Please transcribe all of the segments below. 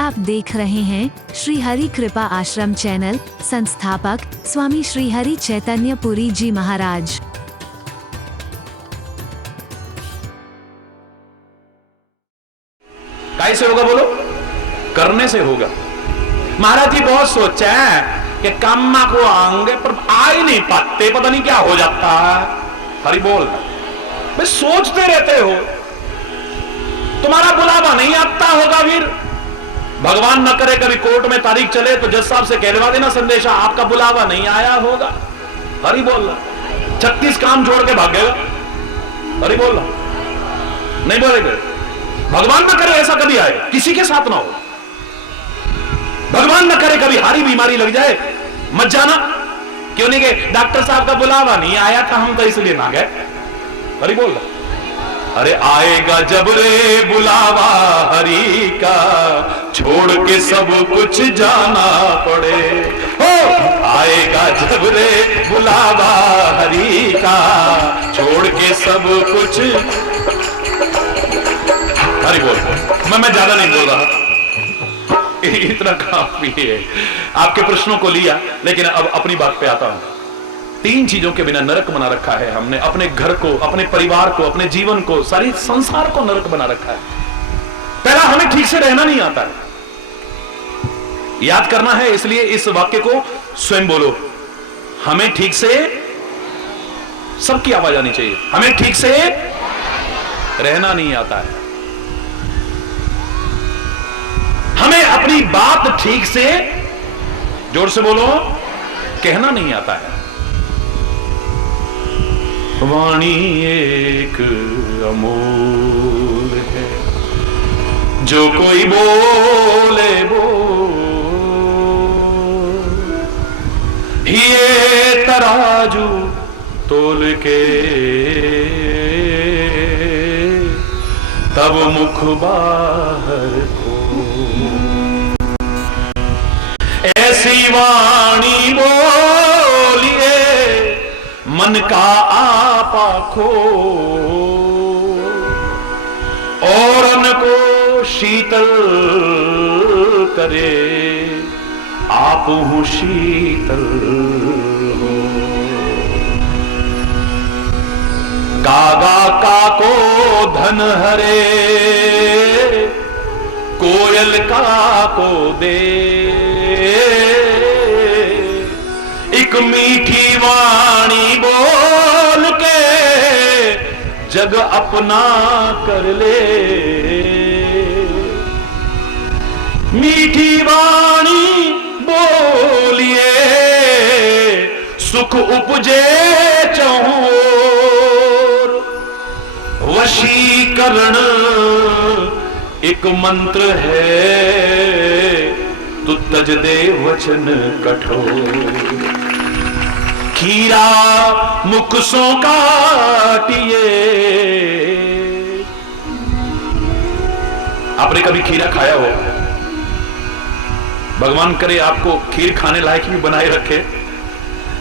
आप देख रहे हैं श्री हरि कृपा आश्रम चैनल। संस्थापक स्वामी श्री हरि चैतन्य पुरी जी महाराज। कैसे होगा बोलो? करने से होगा। महाराज जी बहुत सोचा है कि कामा को आएंगे पर आ ही नहीं पाते, पता नहीं क्या हो जाता है। हरि बोल भाई, सोचते रहते हो, तुम्हारा बुलावा नहीं आता होगा। फिर भगवान न करे कभी कोर्ट में तारीख चले तो जज साहब से कहलवा देना संदेशा, आपका बुलावा नहीं आया होगा। हरि बोल रहा, 36 काम छोड़ के भागेगा। हरि बोल रहा, नहीं बोलेगा। भगवान न करे ऐसा कभी आए, किसी के साथ ना हो। भगवान न करे कभी हारी बीमारी लग जाए, मत जाना। क्यों नहीं गए? डॉक्टर साहब का बुलावा नहीं आया था, हम तो इसलिए ना गए। हरि बोल रहा, अरे आएगा जब रे बुलावा हरि का, छोड़ के सब कुछ जाना पड़े। हो आएगा जब रे बुलावा हरि का, छोड़ के सब कुछ। हरि बोल। मैं ज्यादा नहीं बोल रहा, इतना काफी है। आपके प्रश्नों को लिया, लेकिन अब अपनी बात पे आता हूं। 3 चीजों के बिना नरक बना रखा है हमने। अपने घर को, अपने परिवार को, अपने जीवन को, सारी संसार को नरक बना रखा है। पहला, हमें ठीक से रहना नहीं आता है। याद करना है, इसलिए इस वाक्य को स्वयं बोलो। हमें ठीक से, सबकी आवाज आनी चाहिए, हमें ठीक से रहना नहीं आता है। हमें अपनी बात ठीक से, जोर से बोलो, कहना नहीं आता है। वाणी एक अमूल है, जो कोई बोले बोल, ये तराजू तोल के, तब मुख बाहर को। ऐसी वाणी बोलिए, मन का आपा खो, और उनको शीतल करे, आप हूं शीतल हो। कागा का को धन हरे, कोयल का को दे, एक मीठी वाणी बोल के जग अपना कर ले। मीठी वाणी बोलिए, सुख उपजे चहुओर, वशीकरण एक मंत्र है, तू तज दे वचन कठोर। खीरा मुख सो काटिए। आपने कभी खीरा खाया हो? भगवान करे आपको खीर खाने लायक भी बनाए रखे।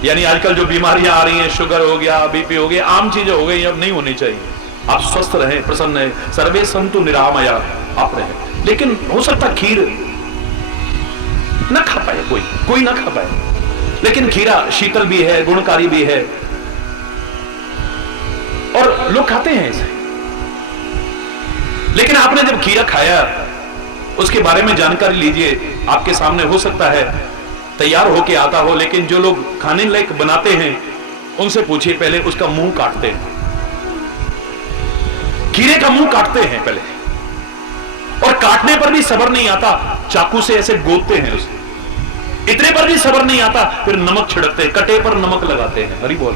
यानी आजकल जो बीमारियां आ रही हैं, शुगर हो गया, बीपी हो गया, आम चीजें हो गई, अब नहीं होनी चाहिए। आप स्वस्थ रहें, प्रसन्न रहें, सर्वे संतु निरामया आप रहें। लेकिन हो सकता खीर ना खा पाए, कोई ना खा पाए, लेकिन खीरा शीतल भी है, गुणकारी भी है, और लोग खाते हैं इसे। लेकिन आपने जब खीरा खाया, उसके बारे में जानकारी लीजिए। आपके सामने हो सकता है तैयार होके आता हो, लेकिन जो लोग खाने लायक बनाते हैं उनसे पूछिए, पहले उसका मुंह काटते हैं। खीरे का मुंह काटते हैं पहले, और काटने पर भी सब्र नहीं आता, चाकू से ऐसे गोदते हैं उसे। इतने पर भी सब्र नहीं आता, फिर नमक छिड़कते हैं, कटे पर नमक लगाते हैं। हरि बोल।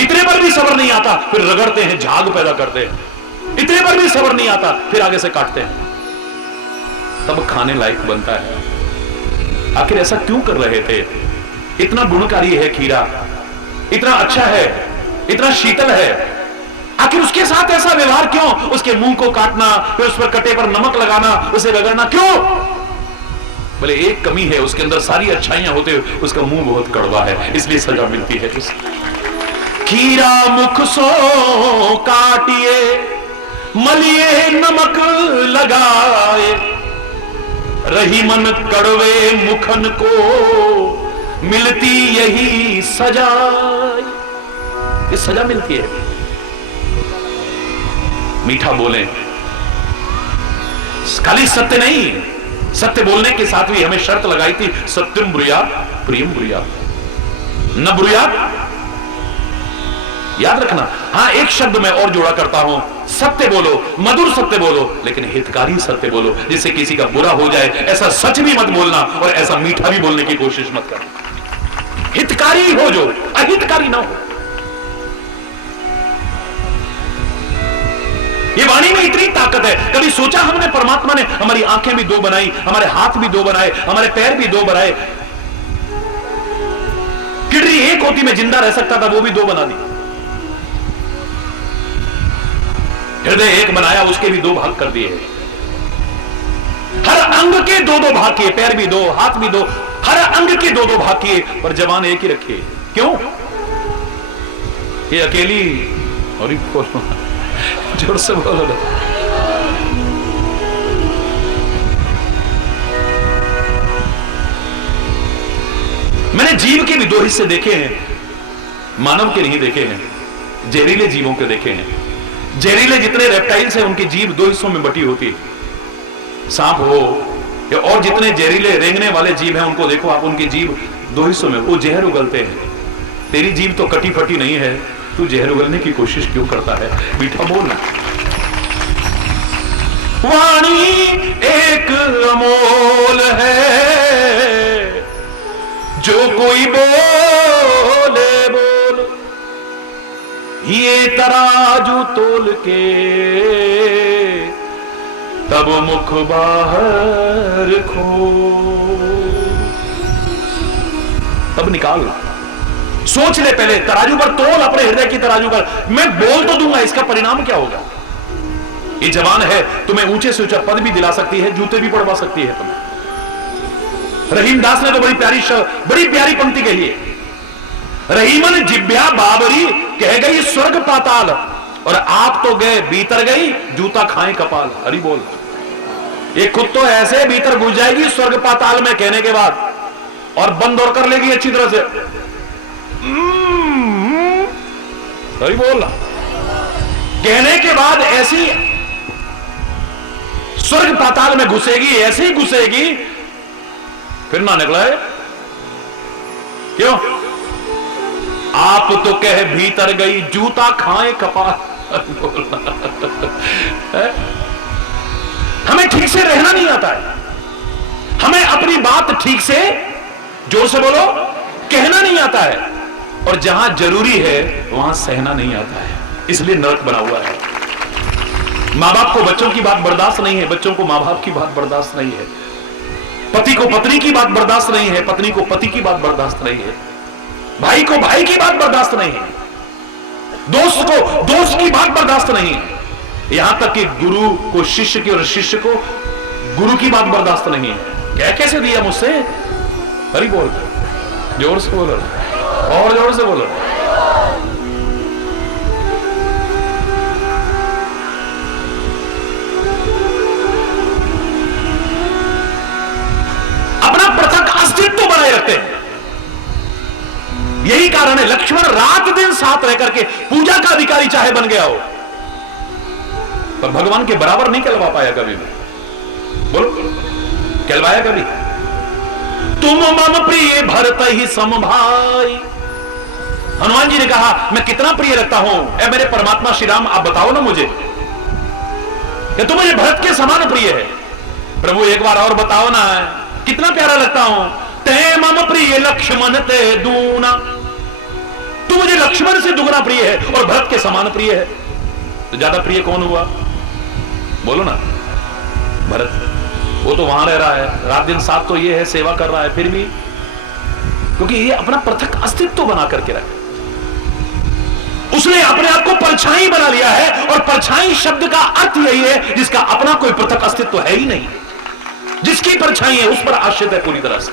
इतने पर भी सब्र नहीं आता, फिर रगड़ते हैं, झाग पैदा करते हैं। इतने पर भी सब्र नहीं आता, फिर आगे से काटते हैं, तब खाने लायक बनता है। आखिर ऐसा क्यों कर रहे थे? इतना गुणकारी है खीरा, इतना अच्छा है, इतना शीतल है, आखिर उसके साथ ऐसा व्यवहार क्यों? उसके मुंह को काटना, फिर उस पर कटे पर नमक लगाना, उसे रगड़ना क्यों? बोले एक कमी है, उसके अंदर सारी अच्छाइयां होते हुए उसका मुंह बहुत कड़वा है, इसलिए सजा मिलती है। खीरा मुख सो काटिए, मलिए नमक लगाए, रही मन कड़वे मुखन को, मिलती यही सजा। ये सजा मिलती है। मीठा बोले, खाली सत्य नहीं, सत्य बोलने के साथ भी हमें शर्त लगाई थी, सत्यम ब्रूयात प्रियम ब्रूयात न ब्रूयात। याद रखना। हां, एक शब्द मैं और जोड़ा करता हूं, सत्य बोलो, मधुर सत्य बोलो, लेकिन हितकारी सत्य बोलो, जिससे किसी का बुरा हो जाए। ऐसा सच भी मत बोलना और ऐसा मीठा भी बोलने की कोशिश मत करना। हितकारी हो जो, अहितकारी ना हो। ये वाणी में इतनी ताकत है। कभी सोचा हमने, परमात्मा ने हमारी आंखें भी दो बनाई, हमारे हाथ भी दो बनाए, हमारे पैर भी दो बनाए। किडनी एक होती, मैं जिंदा रह सकता था, वो भी दो बना दी। हृदय एक बनाया, उसके भी दो भाग कर दिए। हर अंग के दो दो भाग किए, पैर भी दो, हाथ भी दो, हर अंग के दो दो भाग किए, पर जबान एक ही रखी। क्यों? ये अकेली। और जोर से बोलो ना। मैंने जीव के भी दो हिस्से देखे हैं, मानव के नहीं देखे हैं, जहरीले जीवों के देखे हैं। जहरीले जितने रेप्टाइल्स हैं, उनकी जीभ दो हिस्सों में बटी होती है। सांप हो या और जितने जहरीले रेंगने वाले जीव हैं, उनको देखो आप, उनकी जीभ दो हिस्सों में, वो जहर उगलते हैं। तेरी जीभ तो कटी फटी नहीं है, तू जहर उगलने की कोशिश क्यों करता है? मीठा बोलना। वाणी एक अमोल है, जो कोई बोले बोल, ये तराजू तोल के तब मुख बाहर खो। तब निकाल, सोच ले पहले, तराजू पर तोल, अपने हृदय की तराजू पर। मैं बोल तो दूंगा, इसका परिणाम क्या होगा? ये जवान है, तुम्हें ऊंचे से ऊंचा पद भी दिला सकती है, जूते भी पड़वा सकती है तुम्हें। रहीम दास ने तो बड़ी प्यारी पंक्ति कही है, रहीमन जिब्या बाबरी कह गई स्वर्ग पाताल, और आप तो गए भीतर गई जूता खाए कपाल। हरि बोल। ये खुद तो ऐसे भीतर घुस जाएगी स्वर्ग पाताल में कहने के बाद, और बंद और कर लेगी अच्छी तरह से। हरि बोल। कहने के बाद ऐसी स्वर्ग पाताल में घुसेगी, ऐसे ही घुसेगी, फिर ना निकला है। क्यों? आप तो कह भीतर गई जूता खाए कपाल। हमें ठीक से रहना नहीं आता है, हमें अपनी बात ठीक से, जोर से बोलो, कहना नहीं आता है, और जहां जरूरी है वहां सहना नहीं आता है, इसलिए नरक बना हुआ है। मां बाप को बच्चों की बात बर्दाश्त नहीं है, बच्चों को मां बाप की बात बर्दाश्त नहीं है, पति को पत्नी की बात बर्दाश्त नहीं है, पत्नी को पति की बात बर्दाश्त नहीं है, भाई को भाई की बात बर्दाश्त नहीं है, दोस्त को दोस्त की बात बर्दाश्त नहीं है, यहां तक कि गुरु को शिष्य की और शिष्य को गुरु की बात बर्दाश्त नहीं है। क्या कैसे दिया मुझसे? हरि बोल। जोर से बोलो, और जोर से बोलो। अपना पृथक अस्तित्व बनाए रखते हैं। यही कारण है लक्ष्मण रात दिन साथ रह करके पूजा का अधिकारी चाहे बन गया हो, पर भगवान के बराबर नहीं कहलवा पाया कभी भी। बोलो, कहलवाया कभी? तुम मम प्रिय भरत ही सम भाई। हनुमान जी ने कहा मैं कितना प्रिय रखता हूं, ऐ मेरे परमात्मा श्री राम, आप बताओ ना मुझे, क्या तुम मुझे भरत के समान प्रिय है? प्रभु एक बार और बताओ ना, कितना प्यारा लगता हूं। ते मम प्रिय लक्ष्मण ते दूना, तू मुझे लक्ष्मण से दुगना प्रिय है और भरत के समान प्रिय है, तो ज्यादा प्रिय कौन हुआ? बोलो ना। भरत, वो तो वहां रह रहा है, रात दिन साथ तो ये है, सेवा कर रहा है, फिर भी, क्योंकि ये अपना पृथक अस्तित्व बना करके रखा, उसने अपने आप को परछाई बना लिया है, और परछाई शब्द का अर्थ यही है जिसका अपना कोई पृथक अस्तित्व है ही नहीं, जिसकी परछाई है उस पर आश्रित है पूरी तरह से।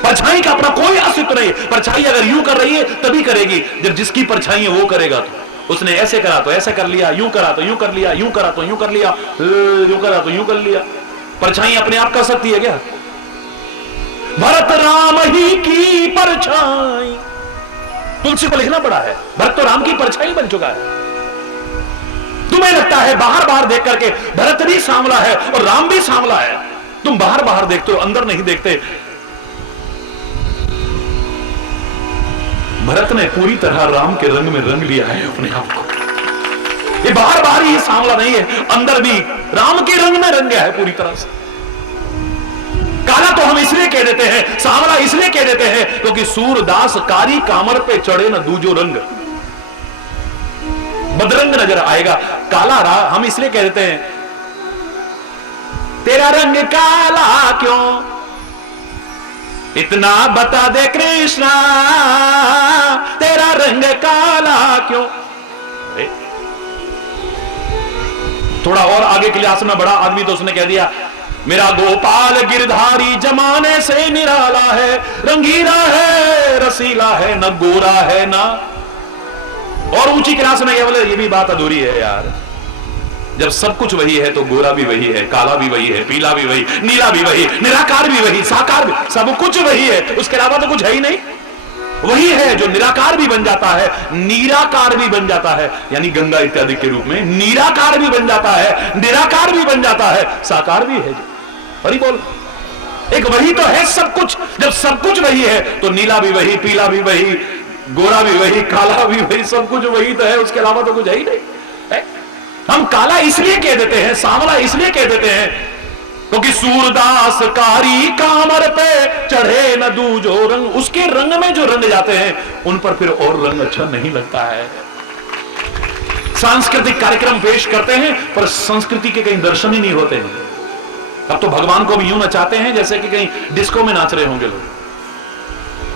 परछाई का अपना कोई अस्तित्व नहीं। परछाई अगर यूं कर रही है तभी करेगी जब जिसकी परछाई है वो करेगा। तो उसने ऐसे करा तो ऐसे कर लिया, यूं करा तो यूं कर लिया, यूं करा तो यूं कर लिया, यूं करा तो यूं कर लिया। परछाई अपने आप कर सकती है क्या? भरत राम ही की परछाई, तुलसी को लिखना पड़ा है। भरत तो राम की परछाई बन चुका है। तुम्हें लगता है बाहर बाहर देख करके भरत भी सांवला है और राम भी सांवला है, तुम बाहर बाहर देखते हो, अंदर नहीं देखते। भरत ने पूरी तरह राम के रंग में रंग लिया है अपने आप को। ये बाहर बाहर ही सांवला नहीं है, अंदर भी राम के रंग में रंग गया है पूरी तरह से। काला तो हम इसलिए कह देते हैं, सांवला इसलिए कह देते हैं क्योंकि सूरदास कारी कामर पे चढ़े न दूजो रंग, बदरंग नजर आएगा। काला हम इसलिए कह देते हैं तेरा रंग काला क्यों, इतना बता दे कृष्णा, तेरा रंग काला क्यों। थोड़ा और आगे के लिहाज में बड़ा आदमी तो उसने कह दिया मेरा गोपाल गिरधारी जमाने से निराला है, रंगीला है रसीला है, न गोरा है ना। और ऊंची क्लास में बोले ये भी बात अधूरी है यार, जब सब कुछ वही है तो गोरा भी वही है, काला भी वही है, पीला भी वही, नीला भी वही, निराकार भी वही, साकार भी, सब कुछ वही है, उसके अलावा तो कुछ है ही नहीं। वही है जो निराकार भी बन जाता है, निराकार भी बन जाता है, यानी गंगा इत्यादि के रूप में निराकार भी बन जाता है, निराकार भी बन जाता है, साकार भी है। अरे बोल, एक वही तो है सब कुछ। जब सब कुछ वही है तो नीला भी वही, पीला भी वही, गोरा भी वही, काला भी वही, सब कुछ वही तो है, उसके अलावा तो कुछ है ही नहीं है। हम काला इसलिए कह देते हैं, सांवला इसलिए कह देते हैं क्योंकि सूरदास कारी कामर पे चढ़े न दूजो रंग, उसके रंग में जो रंग जाते हैं उन पर फिर और रंग अच्छा नहीं लगता है। सांस्कृतिक कार्यक्रम पेश करते हैं पर संस्कृति के कहीं दर्शन ही नहीं होते हैं। अब तो भगवान को भी यूं नचाते हैं जैसे कि कहीं डिस्को में नाच रहे होंगे लोग।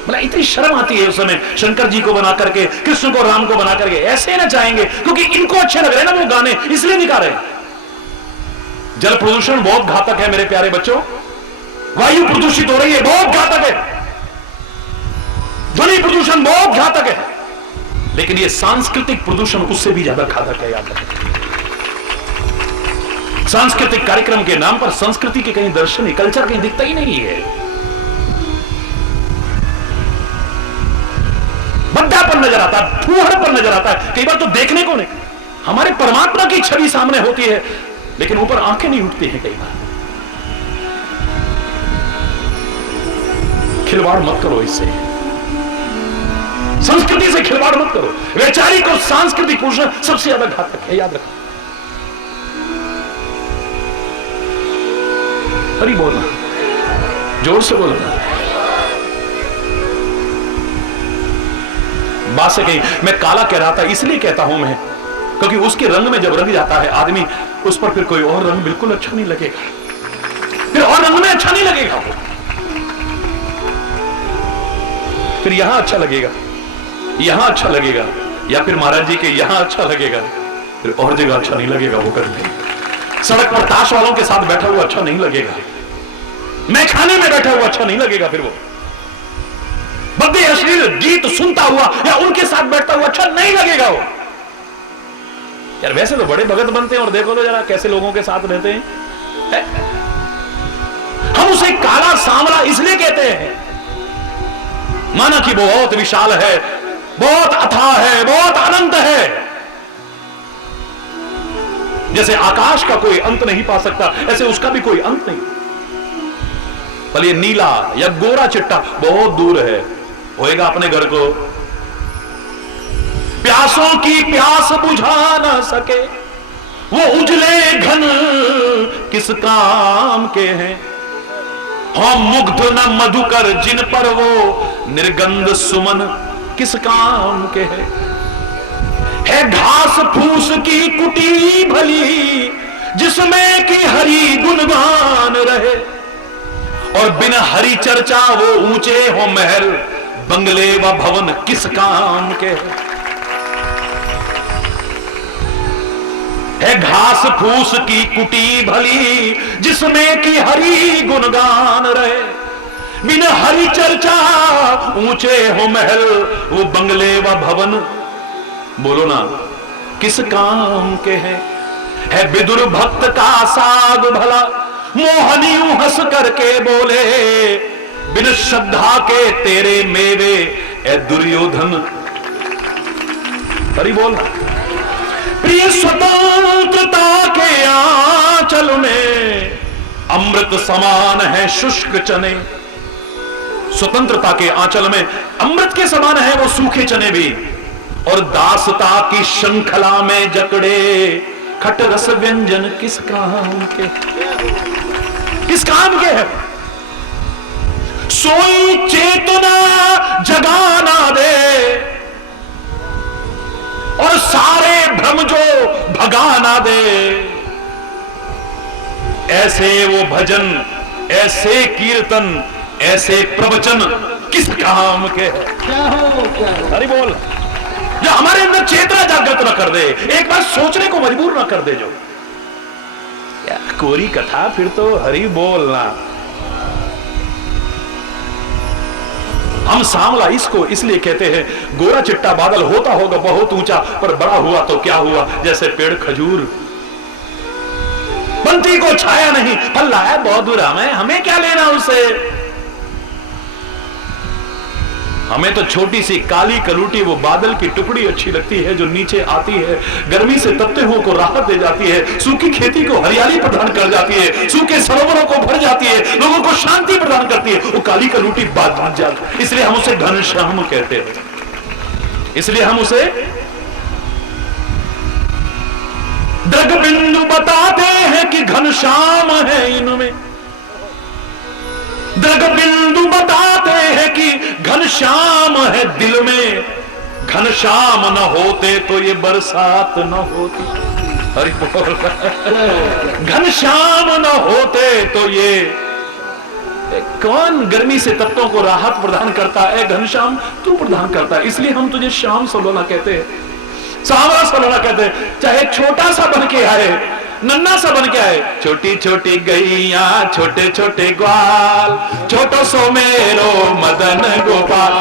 मतलब इतनी शर्म आती है उस समय शंकर जी को बना करके, कृष्ण को, राम को बना करके ऐसे नचाएंगे क्योंकि इनको अच्छे लग रहे हैं ना वो गाने, इसलिए निकाल रहे हैं। जल प्रदूषण बहुत घातक है मेरे प्यारे बच्चों, वायु प्रदूषित हो रही है, बहुत घातक है, ध्वनि प्रदूषण बहुत घातक है, लेकिन ये सांस्कृतिक प्रदूषण उससे भी ज्यादा घातक है। याद रखें, सांस्कृतिक कार्यक्रम के नाम पर संस्कृति के कहीं दर्शन, कल्चर कहीं दिखता ही नहीं है। बद्दापन नजर आता है, फूहड़पन नजर आता है, कई बार तो देखने को नहीं। हमारे परमात्मा की छवि सामने होती है लेकिन ऊपर आंखें नहीं उठती हैं। कई बार खिलवाड़ मत करो इससे, संस्कृति से खिलवाड़ मत करो। वैचारिक और सांस्कृतिक पोषण सबसे ज्यादा घातक है, याद रखो। अरे बोलना, जोर से बोलना। बात से कहीं मैं काला कह रहा था, इसलिए कहता हूं मैं क्योंकि उसके रंग में जब रंग जाता है आदमी, उस पर फिर कोई और रंग बिल्कुल अच्छा नहीं लगेगा, फिर और रंग में अच्छा नहीं लगेगा। फिर यहां अच्छा लगेगा, यहां अच्छा लगेगा, या फिर महाराज जी के यहां अच्छा लगेगा, फिर और जगह अच्छा नहीं लगेगा। वो करते सड़क पर ताश वालों के साथ बैठा हुआ अच्छा नहीं लगेगा, मैं खाने में बैठा हुआ अच्छा नहीं लगेगा, फिर वो बद्दे अश्लील गीत सुनता हुआ या उनके साथ बैठता हुआ अच्छा नहीं लगेगा। वो यार वैसे तो बड़े भगत बनते हैं और देखो तो जरा कैसे लोगों के साथ रहते हैं। हम उसे काला सांवला इसलिए कहते हैं माना कि वो बहुत विशाल है, बहुत अथाह है, बहुत अनंत है, जैसे आकाश का कोई अंत नहीं पा सकता ऐसे उसका भी कोई अंत नहीं। पर ये नीला या गोरा चिट्टा बहुत दूर है, होएगा अपने घर को। प्यासों की प्यास बुझा ना सके वो उजले घन किस काम के हैं, हम मुग्ध न मधुकर जिन पर वो निर्गंध सुमन किस काम के हैं। है घास फूस की कुटी भली जिसमें कि हरि गुणगान रहे, और बिन हरि चर्चा वो ऊंचे हो महल बंगले व भवन किस काम के है। घास फूस की कुटी भली जिसमें कि हरि गुणगान रहे, बिन हरि चर्चा ऊंचे हो महल वो बंगले व भवन बोलो ना किस काम के है। विदुर भक्त का साग भला मोह मोहनी हंस करके बोले, बिन श्रद्धा के तेरे मेवे ए दुर्योधन। परी बोल, प्रिय स्वतंत्रता के आंचल में अमृत समान है शुष्क चने। स्वतंत्रता के आंचल में अमृत के समान है वो सूखे चने भी। और दासता की श्रृंखला में जकड़े खट रस व्यंजन किस काम के, किस काम के है। सोई चेतना जगाना दे और सारे भ्रम जो भगाना दे। ऐसे वो भजन, ऐसे कीर्तन, ऐसे प्रवचन किस काम के है। अरे बोल, जो हमारे अंदर चेतना जागृत न कर दे, एक बार सोचने को मजबूर न कर दे। जो कोरी कथा, फिर तो हरि बोलना। हम सांवला इसको इसलिए कहते हैं, गोरा चिट्टा बादल होता होगा बहुत ऊंचा, पर बड़ा हुआ तो क्या हुआ, जैसे पेड़ खजूर। बंटी को छाया नहीं, फल लाया बहुत दूर, हमें क्या लेना उससे। हमें तो छोटी सी काली कलूटी वो बादल की टुकड़ी अच्छी लगती है, जो नीचे आती है, गर्मी से तपते हुए को राहत दे जाती है, सूखी खेती को हरियाली प्रदान कर जाती है, सूखे सरोवरों को भर जाती है, लोगों को शांति प्रदान करती है। वो काली कलूटी बात जाती है, इसलिए हम उसे घनश्याम कहते हैं। इसलिए हम उसे दृग बिंदु बताते हैं कि घनश्याम है इनमें। दृग बिंदु बताते हैं कि घनश्याम है दिल में। घनश्याम न होते तो ये बरसात न होती। हरि बोल। घनश्याम न होते तो ये कौन गर्मी से तत्वों को राहत प्रदान करता है? घनश्याम तू प्रदान करता है। इसलिए हम तुझे श्याम सलोना कहते हैं, सांवला सलोना कहते हैं। चाहे छोटा सा बन के आए, नन्ना सा बन के आए, छोटी छोटी गैया छोटे छोटे ग्वाल, छोटो सो मेरो मदन गोपाल।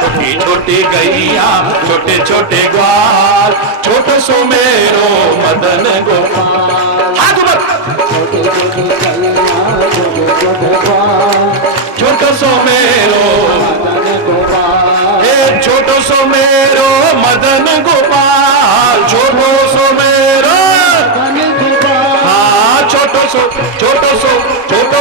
छोटी छोटी गैया छोटे छोटे ग्वाल, छोटो सो मेरो मदन गोपाल। हाथ ऊपर। छोटो सो मेरो छोटो सो मेरो मदन गोपाल, छोटो सो मेरो, हाँ छोटो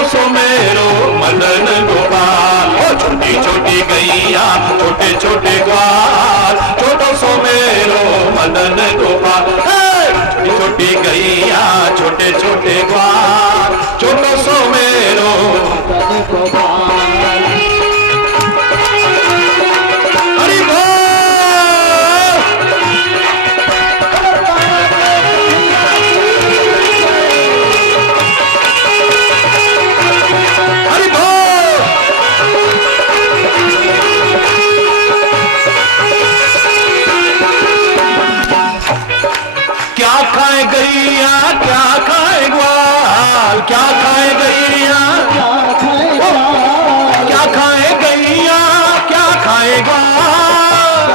सो मेरो मदन गोपाल। ओ छोटी छोटी गैया छोटे छोटे ग्वाल, छोटो सो मेरो मदन गोपाल। छोटी छोटी गैया छोटे छोटे ग्वाल, छोटो सो मेरो मदन गोपाल। गैया क्या खाए ग्वाल, क्या खाए गैया, क्या खाए गैया, क्या खाए ग्वाल,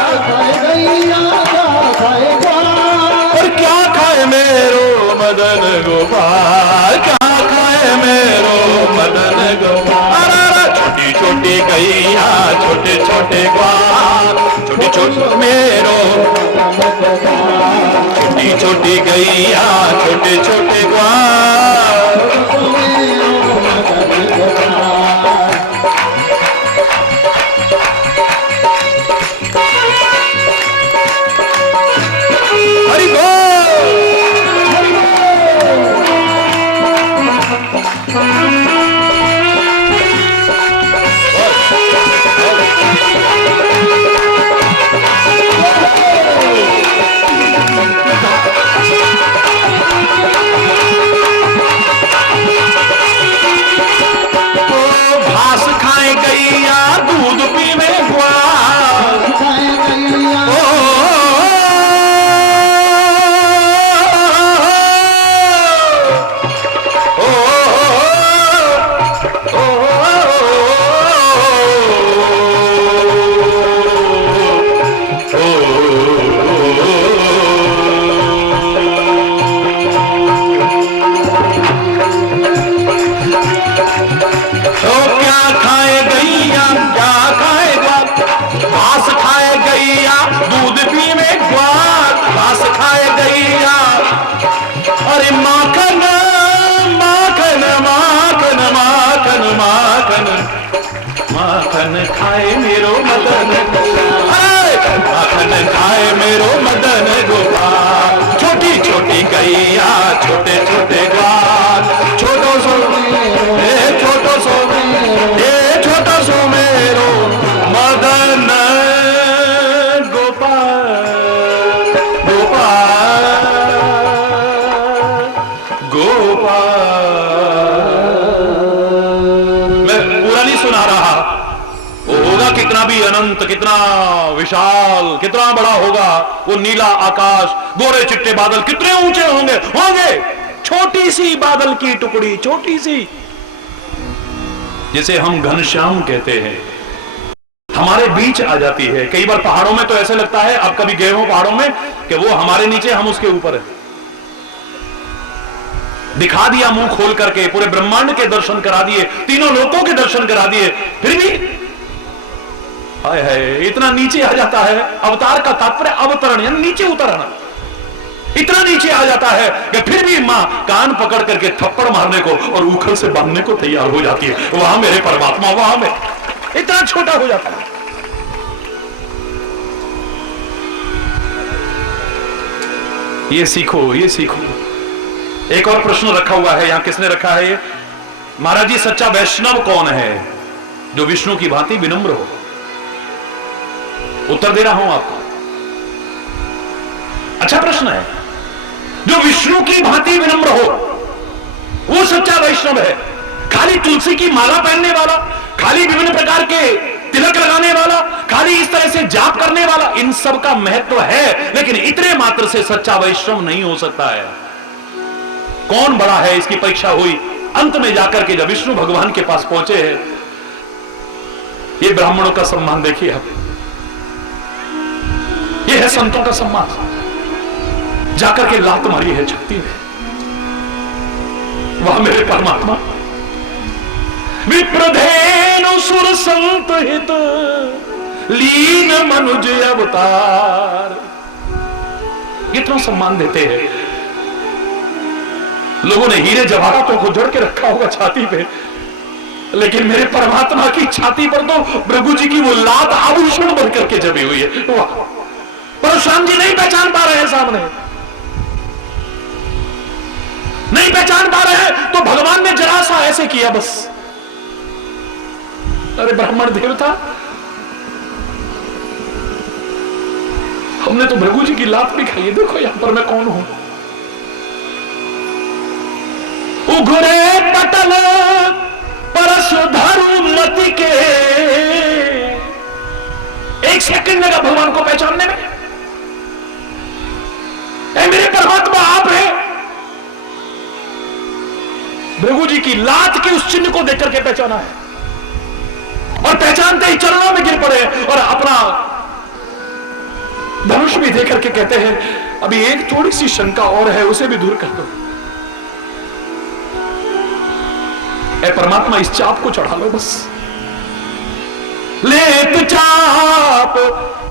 और क्या खाए मेरो मदन गोपाल, क्या खाए मेरो मदन गोपाल। छोटी छोटी गैया छोटे छोटे ग्वाल, छोटे छोटे मेरो, छोटी छोटी गैया छोटे छोटे ग्वाल। हरि बोल। गैया दूध पीवे ग्वाल, माखन खाए मेरो मदन गोपाल, माखन खाए मेरो मदन गोपाल। छोटी छोटी गैया छोटे छोटे ग्वाल, छोटो सो छोटो सो छोटो सो मेरो मदन गोपाल गोपाल गोपाल। मैं पूरा नहीं सुना रहा, वो होगा कितना भी अनंत, कितना विशाल, कितना बड़ा होगा वो नीला आकाश, गोरे चिट्टे बादल कितने ऊंचे होंगे, होंगे छोटी सी बादल की टुकड़ी, छोटी सी, जिसे हम घनश्याम कहते हैं, हमारे बीच आ जाती है। कई बार पहाड़ों में तो ऐसे लगता है, आप कभी गए हो पहाड़ों में, कि वो हमारे नीचे हम उसके ऊपर है। दिखा दिया मुंह खोल करके, पूरे ब्रह्मांड के दर्शन करा दिए, तीनों लोकों के दर्शन करा दिए, फिर भी हाय हाय इतना नीचे आ जाता है। अवतार का तात्पर्य अवतरण, यानी नीचे उतरना। इतना नीचे आ जाता है कि फिर भी मां कान पकड़ करके थप्पड़ मारने को और उखल से बांधने को तैयार हो जाती है। वहां मेरे परमात्मा, वहां में इतना छोटा हो जाता है। ये सीखो, ये सीखो। एक और प्रश्न रखा हुआ है यहां, किसने रखा है ये? महाराज जी, सच्चा वैष्णव कौन है जो विष्णु की भांति विनम्र हो? उत्तर दे रहा हूं आपको। अच्छा प्रश्न है। जो विष्णु की भांति विनम्र हो वो सच्चा वैष्णव है। खाली तुलसी की माला पहनने वाला, खाली विभिन्न प्रकार के तिलक लगाने वाला, खाली इस तरह से जाप करने वाला, इन सब का महत्व है, लेकिन इतने मात्र से सच्चा वैष्णव नहीं हो सकता है। कौन बड़ा है इसकी परीक्षा हुई अंत में जाकर के, जब विष्णु भगवान के पास पहुंचे हैं। ये ब्राह्मणों का सम्मान देखिए आप, ये है संतों का सम्मान। जाकर के लात मारी है छाती में, वह मेरे परमात्मा। विप्रधेनु सुर संत हित लीन मनुज अवतार, इतना सम्मान देते हैं। लोगों ने हीरे जवाहरातों को जड़ के रखा होगा छाती पे, लेकिन मेरे परमात्मा की छाती पर तो भृगु जी की वो लात आभूषण बन करके जमी हुई है। वाह, परशुराम जी नहीं पहचान पा रहे हैं, सामने नहीं पहचान पा रहे हैं, तो भगवान ने जरा सा ऐसे किया बस। अरे ब्राह्मण देवता, हमने तो भृगु जी की लात भी खाई है, देखो यहां पर मैं कौन हूं। उघरे पटल परशुधरु मति के, एक सेकंड लगा भगवान को पहचानने में। ऐ मेरे परमात्मा आप हैं। भृगु जी की लात के उस चिन्ह को देख करके पहचाना है, और पहचानते ही चरणों में गिर पड़े और अपना धनुष भी देख करके कहते हैं, अभी एक थोड़ी सी शंका और है, उसे भी दूर कर दो। ऐ परमात्मा, इस चाप को चढ़ा लो बस। लेत चाप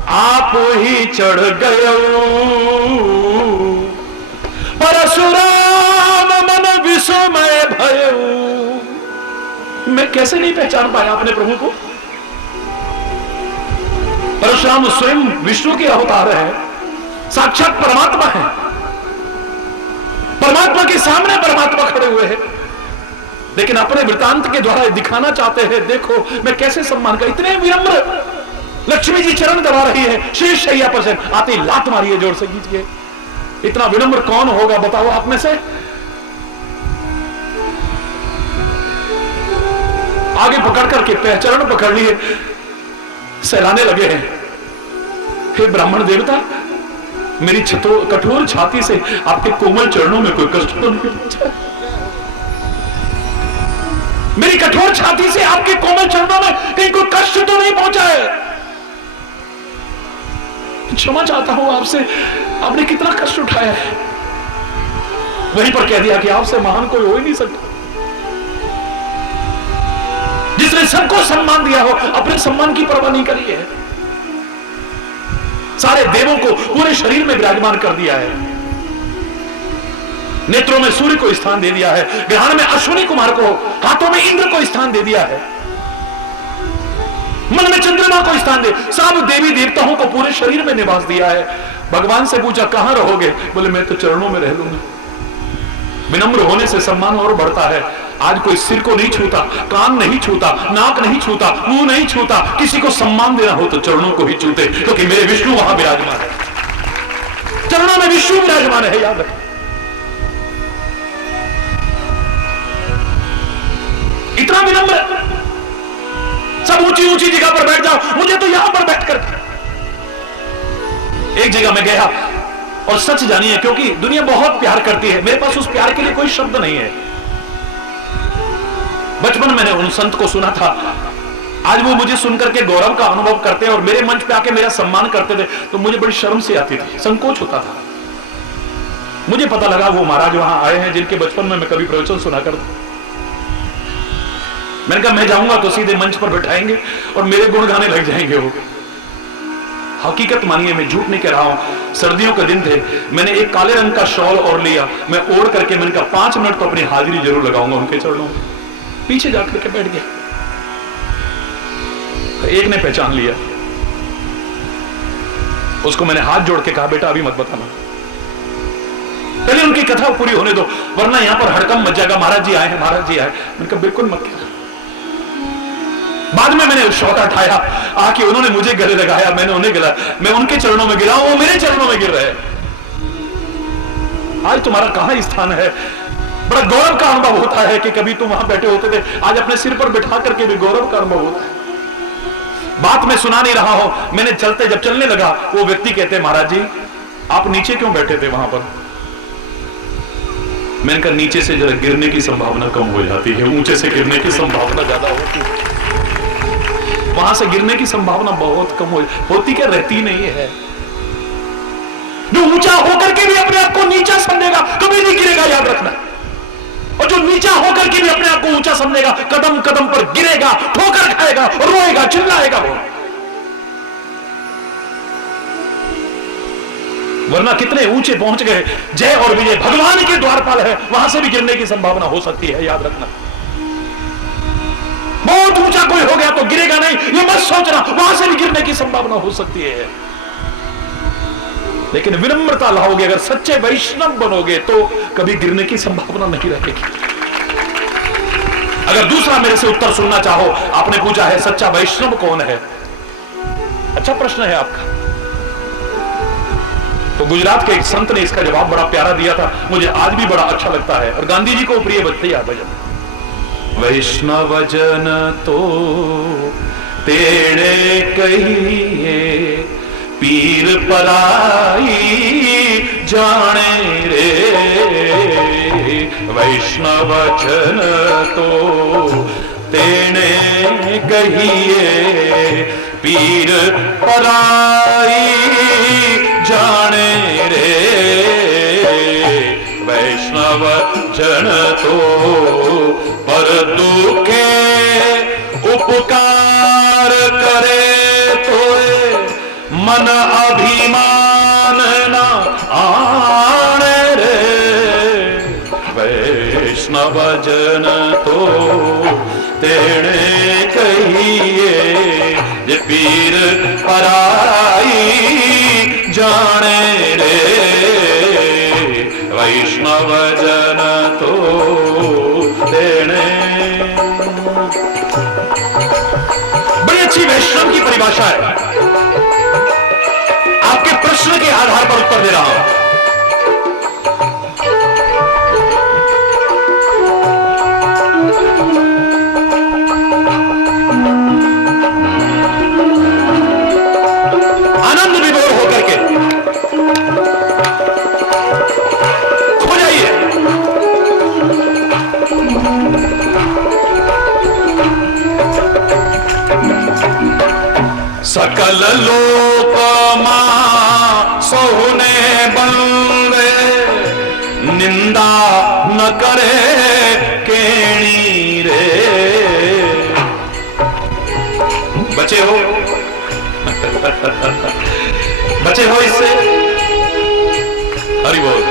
आप ही चढ़ गए, परशुराम मन विस्मय भयो। मैं कैसे नहीं पहचान पाया अपने प्रभु को? परशुराम स्वयं विष्णु के अवतार है, साक्षात परमात्मा है। परमात्मा के सामने परमात्मा खड़े हुए हैं, लेकिन अपने वृतांत के द्वारा दिखाना चाहते हैं, देखो मैं कैसे सम्मान का। इतने विनम्र। लक्ष्मी जी चरण दबा रही है, शीश शैया पर से आते लात मारी है जोर से खींच के। इतना विनम्र कौन होगा बताओ आप में से? आगे पकड़ करके चरण पकड़ लिए, सहलाने लगे हैं। हे ब्राह्मण देवता, मेरी कठोर छाती से आपके कोमल चरणों में कोई कष्ट तो नहीं पहुंचा? मेरी कठोर छाती से आपके कोमल चरणों में कहीं कोई कष्ट तो नहीं पहुंचा है? क्षमा चाहता हूं आपसे, आपने कितना कष्ट उठाया है। वहीं पर कह दिया कि आपसे महान कोई हो ही नहीं सकता। जिसने सबको सम्मान दिया हो, अपने सम्मान की परवाह नहीं करी है। सारे देवों को पूरे शरीर में विराजमान कर दिया है। नेत्रों में सूर्य को स्थान दे दिया है, ग्रहण में अश्विनी कुमार को, हाथों में इंद्र को स्थान दे दिया है। मन में चंद्रमा को स्थान दे। सब देवी देवताओं को पूरे शरीर में निवास दिया है। भगवान से पूछा कहां रहोगे? बोले मैं तो चरणों में रह लूंगा। विनम्र होने से सम्मान और बढ़ता है। आज कोई सिर को नहीं छूता, कान नहीं छूता, नाक नहीं छूता, मुंह नहीं छूता। किसी को सम्मान देना हो तो चरणों को ही छूते, क्योंकि मेरे विष्णु वहां विराजमान है। चरणों में विष्णु विराजमान है, याद रखें। इतना विनम्र। सब ऊंची ऊंची जगह पर बैठ जाओ, मुझे तो यहां पर बैठकर। एक जगह में गया और सच जानिए, क्योंकि दुनिया बहुत प्यार करती है, मेरे पास उस प्यार के लिए कोई शब्द नहीं है। बचपन मैंने उन संत को सुना था, आज वो मुझे सुनकर के गौरव का अनुभव करते हैं और मेरे मंच पे आके मेरा सम्मान करते थे, तो मुझे बड़ी शर्म सी आती थी, संकोच होता था। मुझे पता लगा वो महाराज वहां आए हैं जिनके बचपन में मैं कभी प्रवचन सुना करता। मैंने कहा मैं जाऊंगा तो सीधे मंच पर बैठाएंगे और मेरे गुण गाने लग जाएंगे वो। हकीकत मानिए, मैं झूठ नहीं कह रहा हूं। सर्दियों के दिन थे, मैंने एक काले रंग का शॉल ओढ़ लिया, मैं ओढ़ करके मैंने कहा 5 मिनट तो अपनी हाजिरी जरूर लगाऊंगा उनके चरणों में। पीछे जाकर के बैठ गया। एक ने पहचान लिया, उसको मैंने हाथ जोड़ के कहा बेटा अभी मत बताना, पहले उनकी कथा पूरी होने दो, वरना यहां पर हड़कम मच जाएगा। महाराज जी आए हैं, महाराज जी आए। मैंने कहा बिल्कुल मत कहना। बाद में मैंने शॉट उठाया, आके उन्होंने मुझे गले लगाया, मैंने उन्हें गिरा, मैं उनके चरणों में गिरा, वो मेरे चरणों में गिर रहे। आज तुम्हारा कहां स्थान है? बड़ा गौरव का अनुभव होता है कि कभी तुम वहां बैठे होते थे, आज अपने सिर पर बिठा करके भी गौरव का अनुभव होता है। बात मैं सुना नहीं रहा हूं, मैंने चलते जब चलने लगा, वो व्यक्ति कहते महाराज जी आप नीचे क्यों बैठे थे वहां पर? मैंने कहा नीचे से जरा गिरने की संभावना कम हो जाती है, ऊंचे से गिरने की संभावना ज्यादा होती है। वहां से गिरने की संभावना बहुत कम होती क्या रहती नहीं है। जो ऊंचा होकर के भी अपने आप को नीचा समझेगा कभी नहीं गिरेगा, याद रखना। और जो नीचा होकर के भी अपने आप को ऊंचा समझेगा कदम कदम पर गिरेगा, ठोकर खाएगा, रोएगा, चिल्लाएगा वो। वरना कितने ऊंचे पहुंच गए। जय और विजय भगवान के द्वारपाल है, वहां से भी गिरने की संभावना हो सकती है, याद रखना। बहुत ऊंचा कोई हो गया तो गिरेगा नहीं, ये मत सोचना, वहां से भी गिरने की संभावना हो सकती है। लेकिन विनम्रता लाओगे, अगर सच्चे वैष्णव बनोगे तो कभी गिरने की संभावना नहीं रहेगी। अगर दूसरा मेरे से उत्तर सुनना चाहो, आपने पूछा है सच्चा वैष्णव कौन है, अच्छा प्रश्न है आपका। तो गुजरात के एक संत ने इसका जवाब बड़ा प्यारा दिया था, मुझे आज भी बड़ा अच्छा लगता है और गांधी जी को प्रिय भजते याद भजन। वैष्णव जन तो तेरे कहिए, पीर पराई जाने रे। वैष्णव जन तो तेरे कहिए, पीर पराई जाने रे। वैष्णव जन तो पर दुखे उपकार करे तोए, मन अभिमान न आने रे। वैष्णव जन तो तेरे कहिए, जे पीर पराई जाने रे। वैष्णव जन तो तेरे। बड़ी अच्छी वैष्णव की परिभाषा है, आपके प्रश्न के आधार पर उत्तर दे रहा हूं। आनंद विभोर होकर के खो जाइए। सकल लोक मां सोने बंदे, निंदा न करे केणी रे। बचे हो बचे हो इससे, हरि बोल।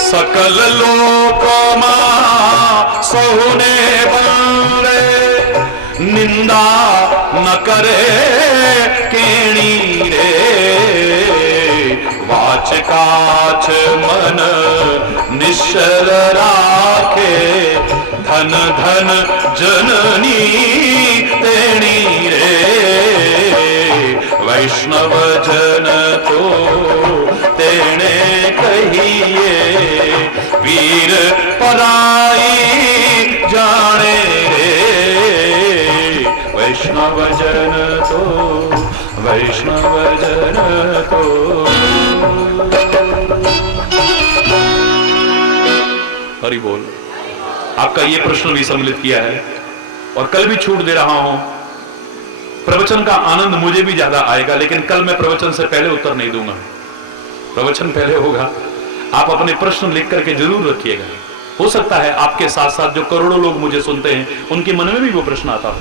सकल लोक मां सोने बंदे, निंदा न करे केणी रे, वाच काच मन निश्चल राखे, धन धन जननी तेणी रे, वैष्णव जन तो तेणे कहिए, वीर पराई जाने रे, वैष्णव जन तो, वैष्णव जन तो। हरि बोल। आपका ये प्रश्न भी सम्मिलित किया है और कल भी छूट दे रहा हूं। प्रवचन का आनंद मुझे भी ज्यादा आएगा, लेकिन कल मैं प्रवचन से पहले उत्तर नहीं दूंगा, प्रवचन पहले होगा। आप अपने प्रश्न लिख करके जरूर रखिएगा। हो सकता है आपके साथ साथ जो करोड़ों लोग मुझे सुनते हैं उनके मन में भी वो प्रश्न आता हो,